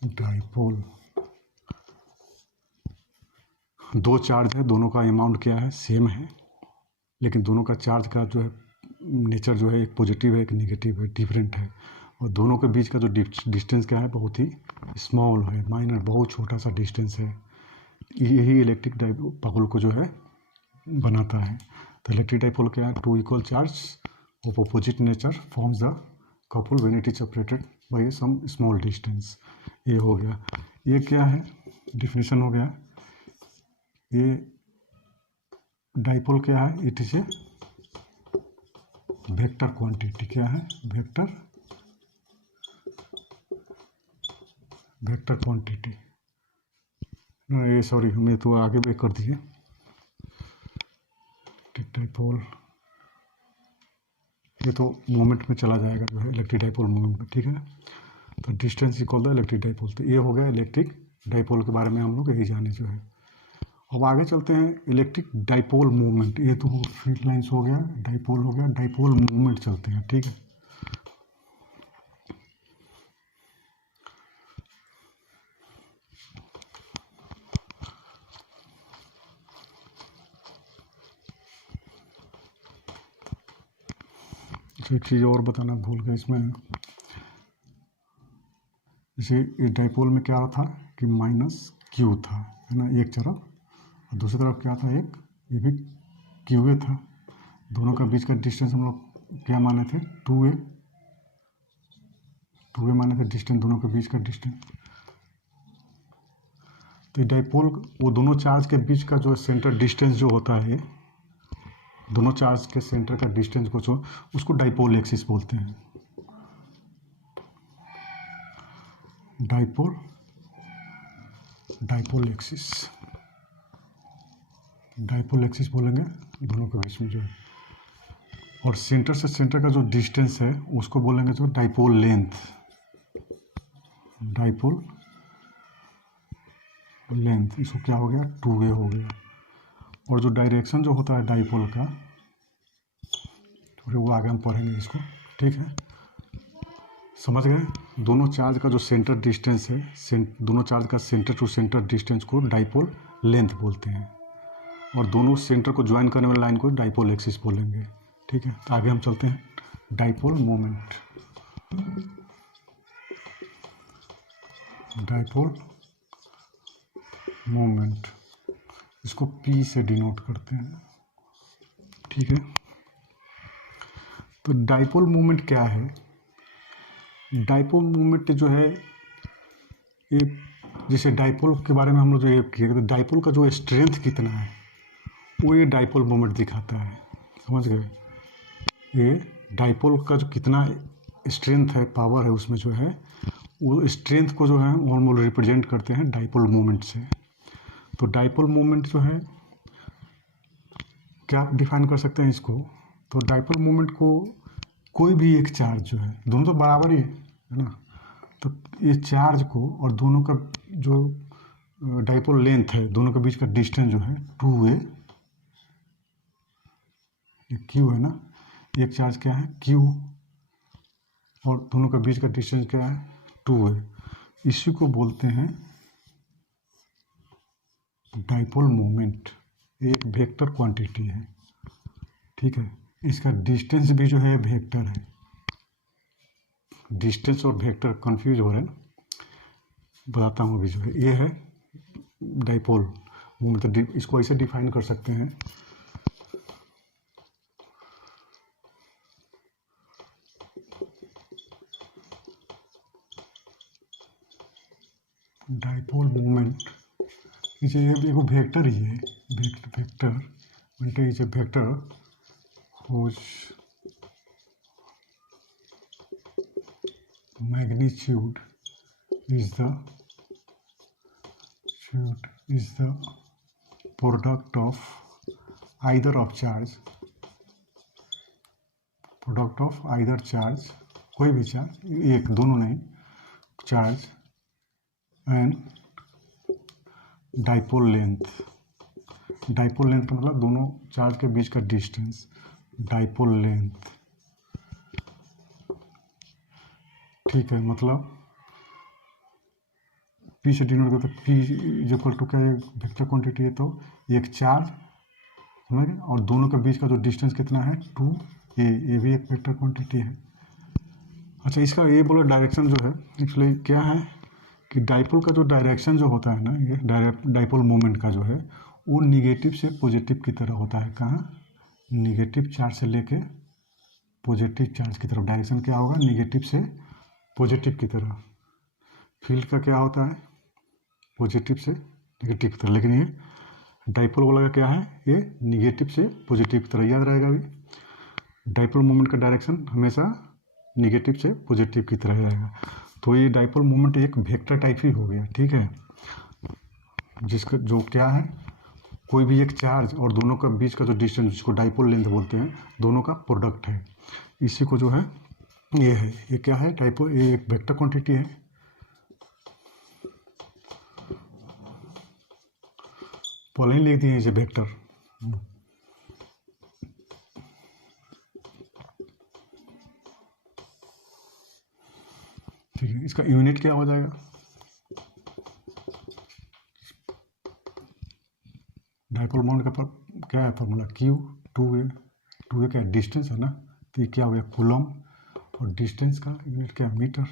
dipole. दो charge है, दोनों का amount क्या है? Same है, लेकिन दोनों का चार्ज का जो है नेचर जो है, एक पॉजिटिव है एक नेगेटिव है, डिफरेंट है, और दोनों के बीच का जो डिस्टेंस क्या है, बहुत ही स्मॉल है, माइनर, बहुत छोटा सा डिस्टेंस है। यही इलेक्ट्रिक डाइपोल को जो है बनाता है। तो इलेक्ट्रिक डाइपोल क्या है, two equal charge of opposite nature forms the couple when it is separated by some small distance. ये हो गया। ये क्या है, डिफिनेशन हो गया। ये डाइपोल क्या है, it is a vector quantity. क्या है, वेक्टर क्वांटिटी। ये सॉरी, हमने तो आगे भी कर दिए। डाइपोल ये तो मोमेंट में चला जाएगा जो है, इलेक्ट्रिक डाइपोल मोमेंट में, ठीक है। तो distance equal the electric dipole. तो ये हो गया इलेक्ट्रिक डाइपोल के बारे में हम लोग यही जाने जो है। अब आगे चलते हैं, इलेक्ट्रिक डाइपोल मूवमेंट। ये तो फील्ड लाइंस हो गया, डाइपोल हो गया, डाइपोल मूवमेंट चलते हैं, ठीक है। एक चीज़ और बताना भूल गए इसमें, जैसे इस डाइपोल में क्या था कि माइनस क्यू था, है ना, एक तरफ, और दूसरी तरफ क्या था, एक ये भी क्यू ए था। दोनों का बीच का डिस्टेंस हम लोग क्या माने थे, 2a माने थे डिस्टेंस, दोनों के बीच का डिस्टेंस। तो डाइपोल, वो दोनों चार्ज के बीच का जो सेंटर डिस्टेंस जो होता है, दोनों चार्ज के सेंटर का डिस्टेंस को जो, उसको डाइपोल एक्सिस बोलते हैं। डाइपोल एक्सिस बोलेंगे दोनों के बीच में जो है। और सेंटर से सेंटर का जो डिस्टेंस है उसको बोलेंगे जो डाइपोल लेंथ। इसको क्या हो गया, 2a हो गया। और जो डायरेक्शन जो होता है डाइपोल का, फिर वो आगे हम पढ़ेंगे इसको, ठीक है। समझ गए। दोनों चार्ज का जो सेंटर डिस्टेंस है, दोनों चार्ज का सेंटर टू सेंटर डिस्टेंस को डाइपोल लेंथ बोलते हैं, और दोनों सेंटर को ज्वाइन करने वाली लाइन को डाइपोल एक्सिस बोलेंगे, ठीक है। तो आगे हम चलते हैं, डाइपोल मोमेंट। इसको P से डिनोट करते हैं, ठीक है। तो डाइपोल मोमेंट क्या है, डाइपोल मोमेंट जो है, ये जैसे डाइपोल के बारे में हम लोग जो ये किए, तो डाइपोल का जो स्ट्रेंथ कितना है वो ये डाइपोल मोमेंट दिखाता है, समझ गए। ये डाइपोल का जो कितना स्ट्रेंथ है, पावर है उसमें जो है, वो स्ट्रेंथ को जो है हम लोग रिप्रेजेंट करते हैं डाइपोल मोमेंट से। तो डाइपोल मोमेंट जो है, क्या डिफाइन कर सकते हैं इसको, तो डाइपोल मोमेंट को कोई भी एक चार्ज जो है, दोनों तो बराबर ही है ना, तो ये चार्ज को और दोनों का जो डाइपोल लेंथ है, दोनों के बीच का डिस्टेंस जो है 2a, ये q है ना, एक चार्ज क्या है q, और दोनों के बीच का डिस्टेंस क्या है 2a। इसी को बोलते हैं डाइपोल मोमेंट। एक वेक्टर क्वांटिटी है, ठीक है। इसका डिस्टेंस भी जो है वेक्टर है। डिस्टेंस और वेक्टर कंफ्यूज हो रहे हैं, बताता हूँ अभी। जो है ये है डाइपोल मोमेंट, इसको ऐसे डिफाइन कर सकते हैं, डाइपोल मोमेंट इज एगो वेक्टर ही है, vector moment is a vector whose magnitude is the product of either charge, कोई भी चार्ज, एक दोनों नहीं, charge and dipole length. Dipole length मतलब दोनों चार्ज के बीच का डिस्टेंस, डाइपोल लेंथ, ठीक है। मतलब P से डिनोट करते हैं, P इज इक्वल टू क्या, वेक्टर क्वांटिटी है, तो एक चार्ज, समझ गए, और दोनों के बीच का जो डिस्टेंस कितना है 2a, ये भी एक वेक्टर क्वांटिटी है। अच्छा, इसका ये बोलो डायरेक्शन जो है एक्चुअली क्या है कि डाइपोल का जो डायरेक्शन जो होता है ना, ये डाइपोल मोमेंट का जो है वो निगेटिव से पॉजिटिव की तरह होता है। कहाँ? निगेटिव चार्ज से लेके पॉजिटिव चार्ज की तरफ डायरेक्शन क्या होगा? निगेटिव से पॉजिटिव की तरह। फील्ड का क्या होता है? पॉजिटिव से नेगेटिव की तरह। लेकिन ये डाइपोल वाला का क्या है? ये निगेटिव से पॉजिटिव की तरह। याद रहेगा अभी डाइपोल मोमेंट का डायरेक्शन हमेशा निगेटिव से पॉजिटिव की तरह रहेगा। तो ये डाइपोल मोमेंट एक वेक्टर टाइप ही हो गया, ठीक है, जिसका जो क्या है, कोई भी एक चार्ज और दोनों का बीच का जो डिस्टेंस, जिसको डाइपोल लेंथ बोलते हैं, दोनों का प्रोडक्ट है। इसी को जो है ये है, ये क्या है? डाइपोल, ये एक वेक्टर क्वांटिटी है। पहले ही लिख दिए इसे वेक्टर। ठीक है, इसका यूनिट क्या हो जाएगा? डाइपोल मोमेंट का क्या है फॉर्मूला? क्यू टू ए क्या डिस्टेंस है ना, तो ये क्या हो गया? कूलम। और डिस्टेंस का यूनिट क्या? मीटर,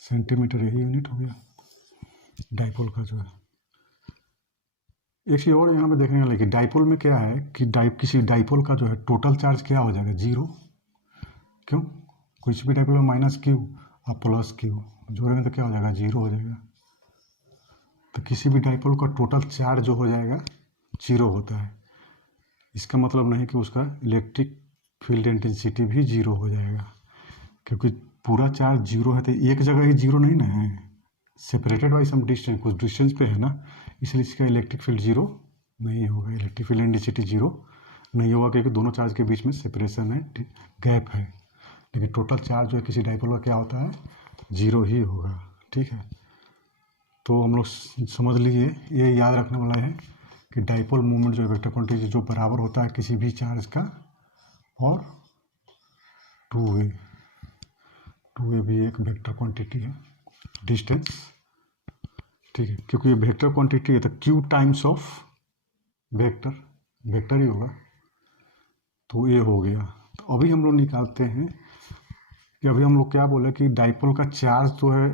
सेंटीमीटर, यही यूनिट हो गया डाइपोल का जो है। एक चीज़ और यहाँ पे देखने वाला कि डाइपोल में क्या है कि किसी डाइपोल का जो है टोटल चार्ज क्या हो जाएगा? जीरो। क्यों? कुछ भी डाइपोल में माइनस क्यू और प्लस क्यू जोड़ेंगे तो क्या हो जाएगा? जीरो हो जाएगा। तो किसी भी डाइपोल का टोटल चार्ज जो हो जाएगा जीरो होता है। इसका मतलब नहीं कि उसका इलेक्ट्रिक फील्ड इंटेंसिटी भी जीरो हो जाएगा, क्योंकि पूरा चार्ज जीरो है तो एक जगह ही जीरो नहीं ना है, सेपरेटेड बाई सम डिस्टेंस, कुछ डिस्टेंस पे है ना, इसलिए इसका इलेक्ट्रिक फील्ड जीरो नहीं होगा, इलेक्ट्रिक फील्ड इंटेंसिटी जीरो नहीं होगा, क्योंकि दोनों चार्ज के बीच में सेपरेशन है, गैप है। लेकिन टोटल चार्ज जो है किसी डाइपोल का क्या होता है? जीरो ही होगा, ठीक है। तो हम लोग समझ लीजिए, ये याद रखने वाला है कि डाइपोल मोमेंट जो है वेक्टर क्वांटिटी जो बराबर होता है किसी भी चार्ज का और टू ए भी एक वेक्टर क्वांटिटी है, डिस्टेंस, ठीक है, क्योंकि ये वेक्टर क्वांटिटी है तो क्यू टाइम्स ऑफ वेक्टर ही होगा। तो ये हो गया। तो अभी हम लोग निकालते हैं कि अभी हम लोग क्या बोले कि डाइपोल का चार्ज जो है,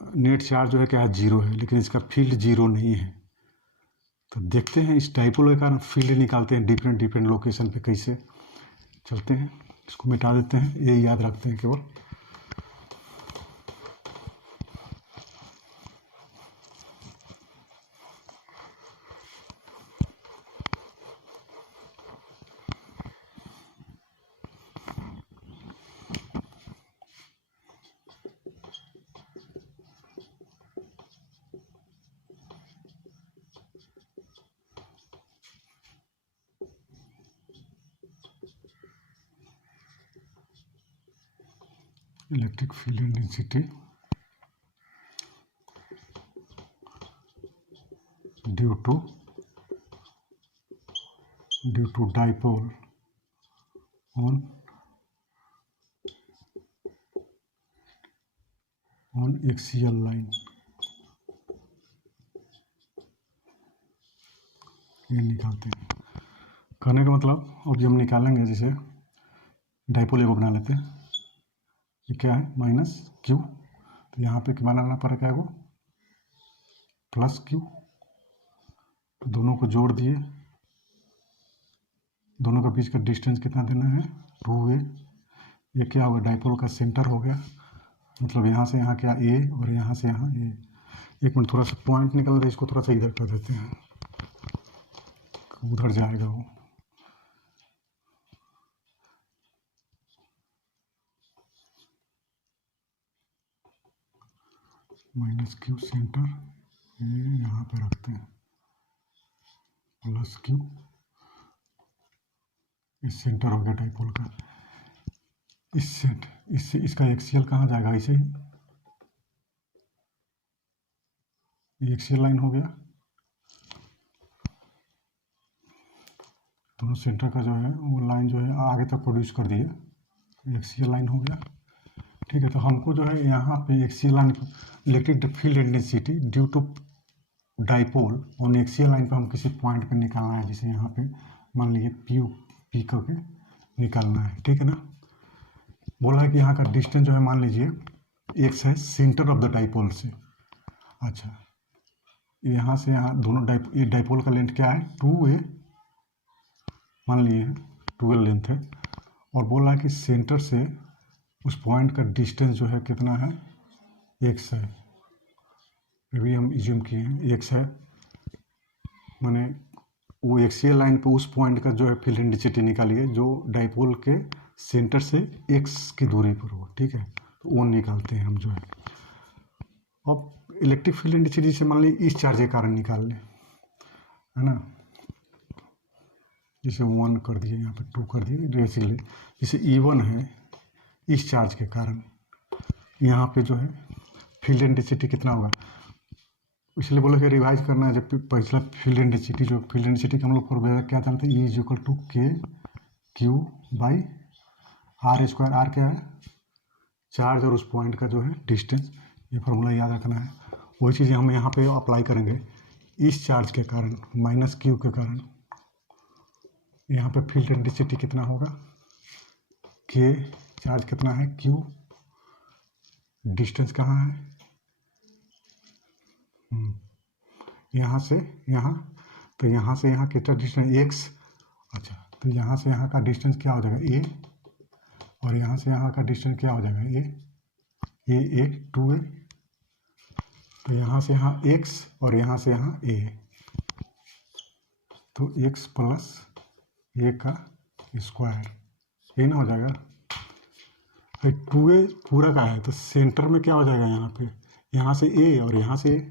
नेट चार्ज जो है क्या है? जीरो है, लेकिन इसका फील्ड जीरो नहीं है। तो देखते हैं इस डाइपोल का फील्ड निकालते हैं डिफरेंट लोकेशन पे कैसे। चलते हैं, इसको मिटा देते हैं, ये याद रखते हैं केवल। Electric field intensity due to dipole on axial line. ये निकालते हैं। कहने का मतलब अब जब हम निकालेंगे, जैसे डाइपोल को बना लेते हैं, ये क्या है? माइनस क्यू, तो यहाँ पे क्या बनाना पड़ेगा? वो प्लस क्यू, तो दोनों को जोड़ दिए, दोनों के बीच का डिस्टेंस कितना देना है? टू ए। ये क्या होगा? डाइपोल का सेंटर हो गया, मतलब यहाँ से यहाँ क्या? ए, और यहाँ से यहाँ ए। एक मिनट, थोड़ा सा पॉइंट निकल रहा है, इसको थोड़ा सा इधर कर देते हैं, उधर जाएगा वो। माइनस क्यू सेंटर, ये यहाँ पे रखते हैं, प्लस क्यू, इस सेंटर हो गया डाइपोल का। इससे इसका एक्सियल कहाँ जाएगा? इसे एक्सियल लाइन हो गया, दोनों सेंटर का जो है वो लाइन जो है आगे तक प्रोड्यूस कर दिए, एक्सियल लाइन हो गया, ठीक है। तो हमको जो है यहाँ पे axial line, electric field intensity due to dipole on axial line पर हम किसी पॉइंट पे निकालना है, जैसे यहाँ पे मान लीजिए पी करके निकालना है, ठीक है ना। बोला है कि यहाँ का डिस्टेंस जो है मान लीजिए x है सेंटर ऑफ द डाइपोल से। अच्छा, यहाँ से यहाँ दोनों ये डाइपोल का लेंथ क्या है 2a मान लिए 12 लेंथ है, और बोला है कि सेंटर से उस पॉइंट का डिस्टेंस जो है कितना है x है। अभी हम इज्यूम किए हैं x है, माने वो एक्सियल लाइन पे उस पॉइंट का जो है फील्ड इंटेंसिटी निकालिए जो डाइपोल के सेंटर से x की दूरी पर हो। ठीक है, तो वो निकालते हैं हम जो है। अब इलेक्ट्रिक फील्ड इंटेंसिटी से मान लीजिए इस चार्ज के कारण निकाल लें, है ना, जैसे 1 कर दिए, यहाँ पे 2 कर दिए बेसिकली। जैसे E1 है इस चार्ज के कारण, यहाँ पे जो है फील्ड इंटेंसिटी कितना होगा, इसलिए बोला कि रिवाइज करना है। जब पिछला फील्ड इंटेंसिटी जो फील्ड इंटेंसिटी का हम लोग फॉर्मूला क्या जानते हैं, E equal to K Q by R square. R क्या है, चार्ज और उस पॉइंट का जो है डिस्टेंस, ये फार्मूला याद रखना है। वही चीज़ हम यहाँ पे अप्लाई करेंगे इस चार्ज के कारण माइनस क्यू के कारण। यहाँ पे फील्ड इंटेंसिटी कितना होगा, के चार्ज कितना है, क्यू डिस्टेंस कहाँ है, यहाँ से यहाँ, तो यहाँ से यहाँ कितना डिस्टेंस x। अच्छा, तो यहाँ से यहाँ का डिस्टेंस क्या हो जाएगा a, और यहाँ से यहाँ का डिस्टेंस क्या हो जाएगा a 2a, तो यहाँ से यहाँ x और यहाँ से यहाँ a, तो x प्लस a का स्क्वायर ये ना हो जाएगा। 2a पूरा का है तो सेंटर में क्या हो जाएगा, यहाँ से a और यहाँ से a,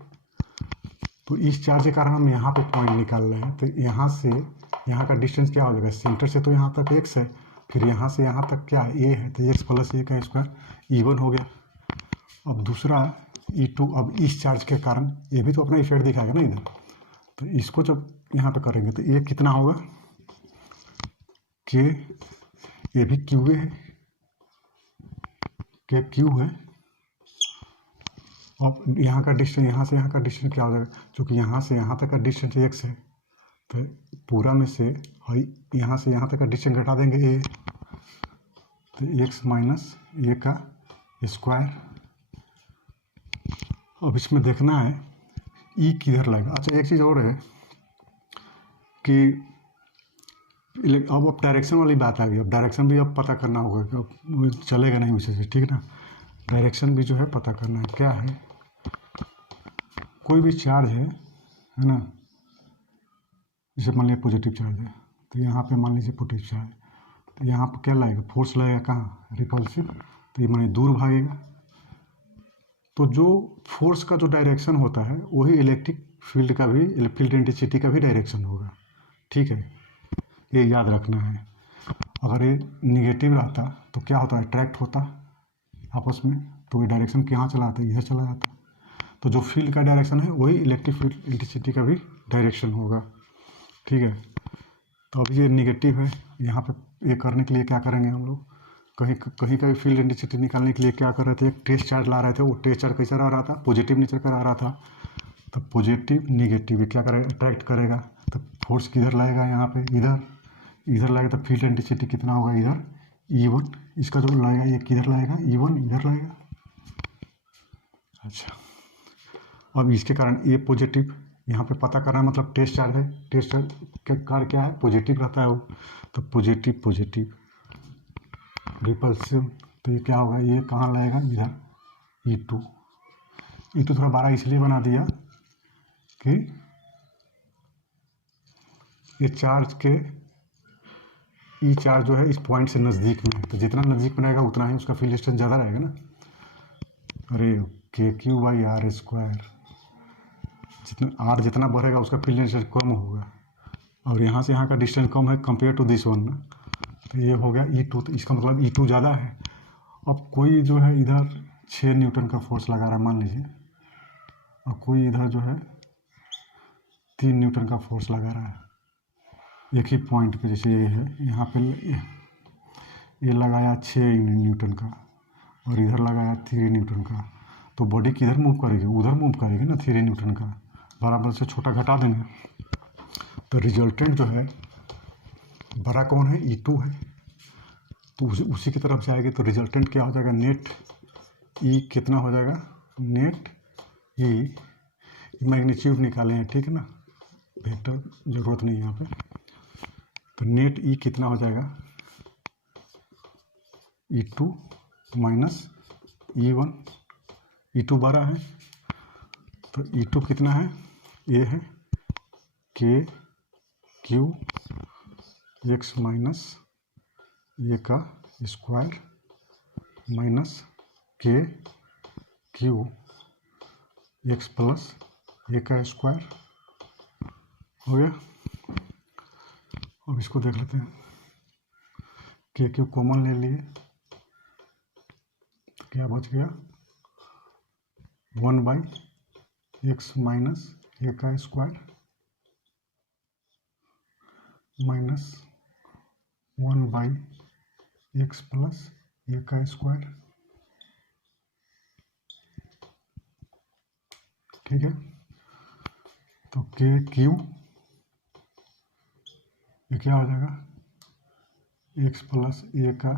तो इस चार्ज के कारण हम यहाँ पे पॉइंट निकाल रहे हैं। तो यहाँ से यहाँ का डिस्टेंस क्या हो जाएगा, सेंटर से तो यहाँ तक x है, फिर यहाँ से यहाँ तक क्या है a है, तो x प्लस a का स्क्वायर E1 हो गया। अब दूसरा E2, अब इस चार्ज के कारण ये भी तो अपना इफेक्ट दिखाएगा ना इधर, तो इसको जब यहाँ पे करेंगे तो ये कितना होगा, के ये भी क्यू है, के क्यू है। अब यहाँ का डिस्टेंस, यहाँ से यहाँ का डिस्टेंस क्या हो जाएगा, क्योंकि यहाँ से यहाँ तक का डिस्टेंस x है, तो पूरा में से यहाँ से यहाँ तक का डिस्टेंस घटा देंगे a, तो x माइनस a का स्क्वायर। अब इसमें देखना है E किधर लगेगा। अच्छा, एक चीज़ और है कि अब डायरेक्शन वाली बात आ गई। अब डायरेक्शन भी अब पता करना होगा कि अब चलेगा नहीं उसे से, ठीक ना। डायरेक्शन भी जो है पता करना है। क्या है, कोई भी चार्ज है ना, जैसे मान लीजिए पॉजिटिव चार्ज है, तो यहाँ पे मान लीजिए पॉजिटिव चार्ज, तो यहाँ पे क्या लगेगा, फोर्स लगेगा कहाँ, रिपल्सिव, तो ये माने दूर भागेगा। तो जो फोर्स का जो डायरेक्शन होता है वही इलेक्ट्रिक फील्ड का भी, फील्ड इंटेंसिटी का भी डायरेक्शन होगा। ठीक है, ये याद रखना है। अगर ये निगेटिव रहता तो क्या होता है, अट्रैक्ट होता आपस में, तो ये डायरेक्शन कहाँ चला जाता है, इधर चला जाता। तो जो फील्ड का डायरेक्शन है वही इलेक्ट्रिक फील्ड इंटेंसिटी का भी डायरेक्शन होगा। ठीक है, तो अब ये निगेटिव है, यहाँ पे ये करने के लिए क्या करेंगे हम लोग, कहीं का भी फील्ड इंटेंसिटी निकालने के लिए क्या कर रहे थे, एक टेस्ट चार्ज ला रहे थे। वो टेस्ट चार्ज कैसा रहा था, पॉजिटिव नेचर का रहा था। तो पॉजिटिव निगेटिव क्या करेगा, अट्रैक्ट करेगा। तो फोर्स किधर लगेगा, यहाँ पे इधर लगेगा, तो फील्ड इंटेंसिटी कितना होगा इधर E1। इसका जो लगेगा ये किधर लगेगा, E1 इधर लगेगा। अच्छा, अब इसके कारण ये पॉजिटिव यहाँ पे पता करना, मतलब टेस्ट चार्ज है, टेस्ट चार्ज का कार्य क्या है, पॉजिटिव रहता है वो, तो पॉजिटिव रिपल्सिव, तो ये क्या होगा, ये कहाँ लगेगा, इधर E2 थोड़ा बड़ा इसलिए बना दिया कि ये चार्ज के ई चार्ज जो है इस पॉइंट से नज़दीक में है, तो जितना नज़दीक में रहेगा उतना ही उसका फील्ड डिस्टेंस ज़्यादा रहेगा ना। अरे के क्यू बाई आर स्क्वायर, जितना बढ़ेगा उसका फील्ड डिस्टेंस कम होगा, और यहाँ से यहाँ का डिस्टेंस कम है कंपेयर टू दिस वन ना, तो ये हो गया E2। तो इसका मतलब E2 ज़्यादा है। अब कोई जो है इधर 6 न्यूटन का फोर्स लगा रहा है मान लीजिए, और कोई इधर जो है 3 न्यूटन का फोर्स लगा रहा है एक ही पॉइंट पे। जैसे ये है, यहाँ पे ये लगाया 6 न्यूटन का और इधर लगाया 3 न्यूटन का, तो बॉडी किधर मूव करेगी, उधर मूव करेगी ना 3 न्यूटन का, बराबर से छोटा घटा देंगे, तो रिजल्टेंट जो है बड़ा कौन है, E2 है। तो उसी की तरफ जाएगी तो रिजल्टेंट क्या हो जाएगा, नेट ई कितना हो जाएगा, नेट ई मैग्नीट्यूड निकाले हैं, ठीक है ना, वेक्टर जरूरत नहीं है यहाँ पे। तो नेट ई कितना हो जाएगा, E2 माइनस E1, E2 12 है तो E2 कितना है, ये है के क्यू एक्स माइनस ये का स्क्वायर माइनस के क्यू एक्स प्लस ये का स्क्वायर हो गया। अब इसको देख लेते हैं, के क्यू कॉमन ले लिए तो क्या बच गया, 1/x माइनस ए का स्क्वायर माइनस 1/x प्लस ए का स्क्वायर, ठीक है। तो के क्यू ये क्या हो जाएगा, x प्लस ए का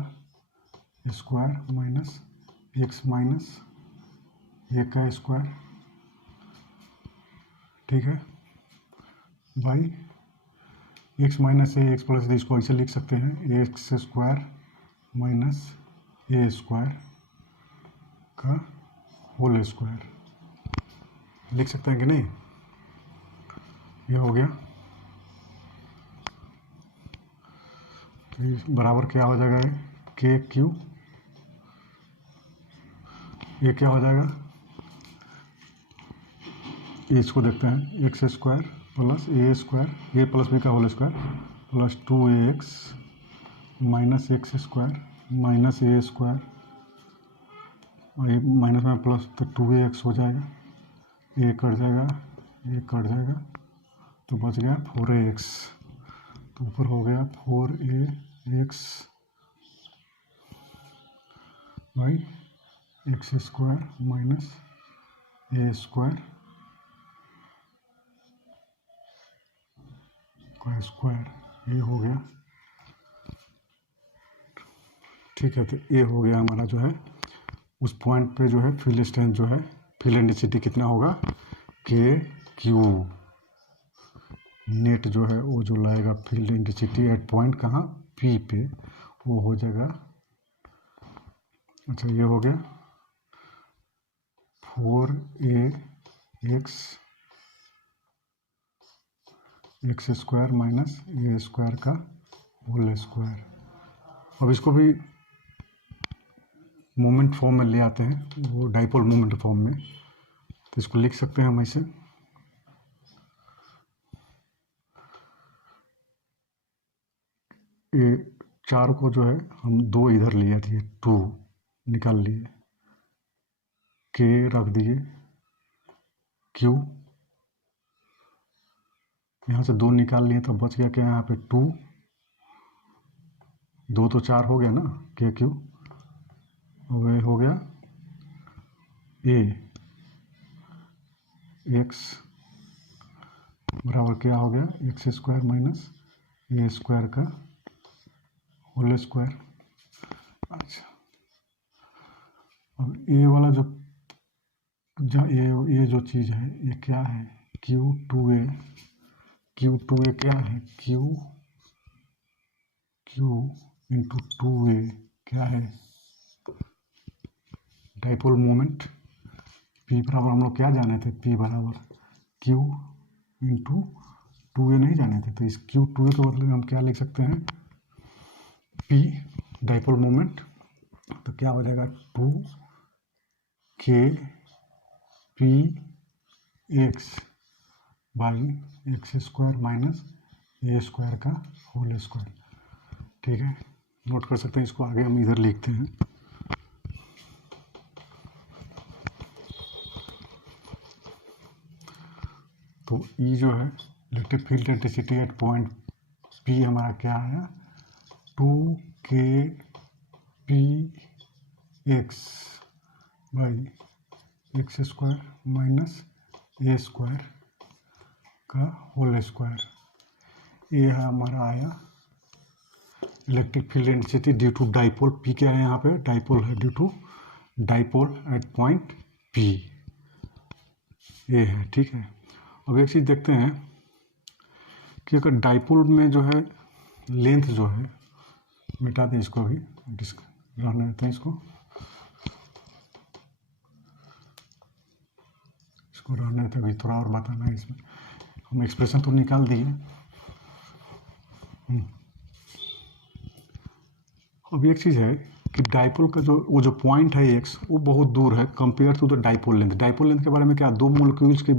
स्क्वायर माइनस x माइनस ए का स्क्वायर, ठीक है, by x minus A x plus, इसको ऐसे लिख सकते हैं एक्स स्क्वायर माइनस ए स्क्वायर का होल स्क्वायर, लिख सकते हैं कि नहीं, ये हो गया। तो बराबर क्या हो जाएगा, के क्यू, ये क्या हो जाएगा, इसको देखते हैं, x square plus a square a plus b का whole square plus 2ax minus x square minus ए स्क्वायर, और ये माइनस में प्लस तो 2ax हो जाएगा, ए कट जाएगा, ये कट जाएगा तो बच गया 4ax, तो ऊपर हो गया 4ax by X square minus A square का स्क्वायर, ये हो गया, ठीक है। तो ये हो गया हमारा जो है उस पॉइंट पे जो है फील्ड स्ट्रेंथ जो है, फील्ड इंटेंसिटी कितना होगा, के क्यू, नेट जो है वो जो लाएगा फील्ड इंटेंसिटी एट पॉइंट कहाँ, पी पे, वो हो जाएगा, अच्छा ये हो गया 4ax एक्स स्क्वायर माइनस ए स्क्वायर का होल स्क्वायर। अब इसको भी मोमेंट फॉर्म में ले आते हैं, वो डाइपोल मोमेंट फॉर्म में, तो इसको लिख सकते हैं हम ऐसे, ये 4 को जो है हम 2 इधर लिए थे, 2 निकाल लिए, के रख दिए, क्यू यहाँ से 2 निकाल लिए तो बच गया क्या, यहाँ पे 2, 2 तो 4 हो गया ना, के क्यू, और हो गया ए एक्स बराबर क्या हो गया, एक्स स्क्वायर माइनस ए स्क्वायर का होल स्क्वायर। अच्छा अब ए वाला जो ये जो चीज़ है ये क्या है, Q2A, Q2A क्या है, Q इंटू 2A क्या है, डाइपोल मोमेंट, P बराबर हम लोग क्या जाने थे, P बराबर Q इंटू 2A नहीं जाने थे, तो इस Q2A के बदले में हम क्या लिख सकते हैं, P डाइपोल मोमेंट, तो क्या हो जाएगा 2K P X by X square minus A square का होल स्क्वायर, ठीक है, नोट कर सकते हैं इसको, आगे हम इधर लिखते हैं। तो ई जो है electric field intensity at point P हमारा क्या है, 2K P X by X square minus A square का होल स्क्वायर, ये है हमारा आया electric field intensity due to dipole, P क्या है यहाँ पे, डाइपोल है, due to dipole at point P, ये है, ठीक है। अब एक चीज़ देखते हैं कि अगर डाइपोल में जो है लेंथ जो है, मिटा दें इसको, अभी रहने देते हैं इसको रहने देते, अभी थोड़ा और बताना है इसमें, हम एक्सप्रेशन तो निकाल दिए। अब एक चीज़ है कि डाइपोल का जो पॉइंट है एक्स, वो बहुत दूर है compare to the dipole length. Dipole length के बारे में क्या, दो मोलिक्यूल्स के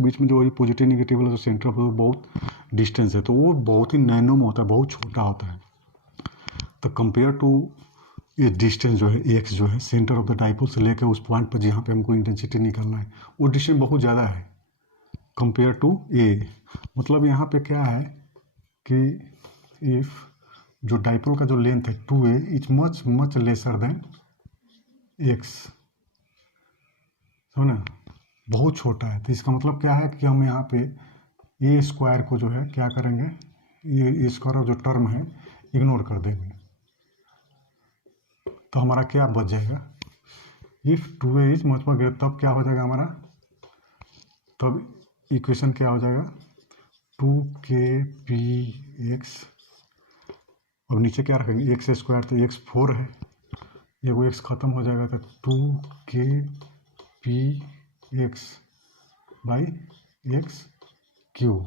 बीच में जो है पॉजिटिव नेगेटिव वाला जो सेंटर ऑफ बहुत डिस्टेंस है, तो वो बहुत ही नैनो में होता है, बहुत छोटा होता है। तो कंपेयर टू ये डिस्टेंस जो है एक्स जो है सेंटर ऑफ द डाइपोल से लेकर उस पॉइंट पर जहाँ पे हमको इंटेंसिटी निकालना है, वो डिस्टेंस बहुत ज़्यादा है कंपेयर टू ए। मतलब यहाँ पे क्या है कि इफ़ जो डाइपोल का जो लेंथ है 2a is much much lesser than x, समझना, बहुत छोटा है। तो इसका मतलब क्या है कि हम यहाँ पे ए स्क्वायर को जो है क्या करेंगे, ये ए स्क्वायर जो टर्म है इग्नोर कर देंगे, तो हमारा क्या बच जाएगा, if 2a is much much greater, तब क्या हो जाएगा हमारा, तब इक्वेशन क्या हो जाएगा 2kpx, अब नीचे क्या रखेंगे एक्स स्क्वायर, तो एक्स 4 है, ये वो एक्स खत्म हो जाएगा, तो 2kpx बाई एक्स क्यू,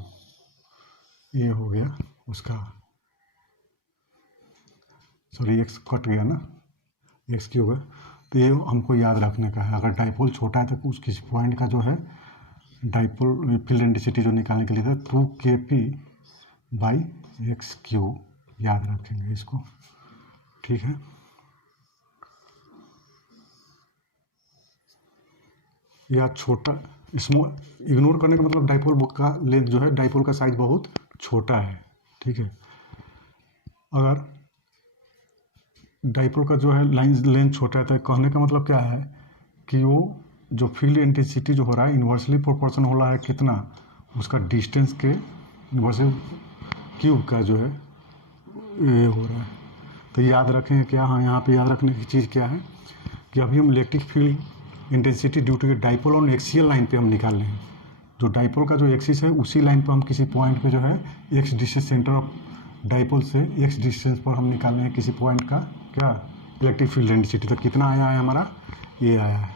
ये हो गया उसका, सॉरी एक्स कट गया ना, एक्स क्यू है। तो ये हमको याद रखने का है, अगर डाइपोल छोटा है तो उस किसी पॉइंट का जो है डाइपोल फील्ड इंटेंसिटी जो निकालने के लिए था 2kp बाई एक्स क्यू, याद रखेंगे इसको, ठीक है। या छोटा स्मॉल इग्नोर करने का मतलब डाइपोल बुक का लेंथ जो है, डाइपोल का साइज बहुत छोटा है, ठीक है। अगर डाइपोल का जो है लेंथ छोटा है तो कहने का मतलब क्या है कि वो जो फील्ड इंटेंसिटी जो हो रहा है इन्वर्सली प्रोपोर्शन हो रहा है कितना, उसका डिस्टेंस के इन्वर्सली क्यूब का जो है ये हो रहा है। तो याद रखें क्या, हाँ यहाँ पे याद रखने की चीज़ क्या है कि अभी हम electric field intensity due to dipole और एक्सियल लाइन पे हम निकाल रहे हैं। जो डाइपोल का जो एक्सिस है उसी लाइन पर हम किसी पॉइंट पे जो है x distance centre of dipole से एक्स डिस्टेंस पर हम निकाल रहे हैं किसी पॉइंट का क्या इलेक्ट्रिक फील्ड इंटेंसिटी। तो कितना आया है हमारा, ये आया है।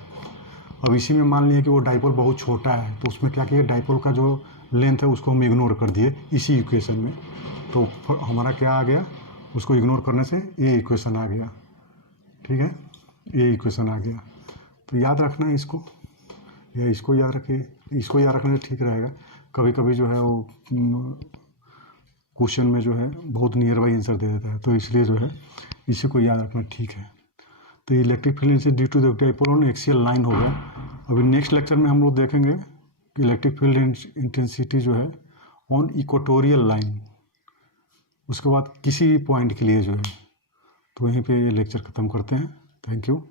अब इसी में मान लिया कि वो डाइपोल बहुत छोटा है, तो उसमें क्या किया, डाइपोल का जो लेंथ है उसको हम इग्नोर कर दिए इसी इक्वेशन में, तो हमारा क्या आ गया, उसको इग्नोर करने से ये इक्वेशन आ गया, ठीक है, ये इक्वेशन आ गया। तो याद रखना है इसको, या इसको याद रखिए, इसको याद रखने से ठीक रहेगा। कभी कभी जो है वो क्वेश्चन में जो है बहुत नियर बाई आंसर दे देता है, तो इसलिए जो है इसी को याद रखना ठीक है। तो electric field intensity due to the dipole on axial line हो गया। अभी नेक्स्ट लेक्चर में हम लोग देखेंगे कि इलेक्ट्रिक फील्ड इंटेंसिटी जो है ऑन इक्वेटोरियल लाइन, उसके बाद किसी पॉइंट के लिए जो है। तो वहीं पे ये लेक्चर ख़त्म करते हैं। Thank you.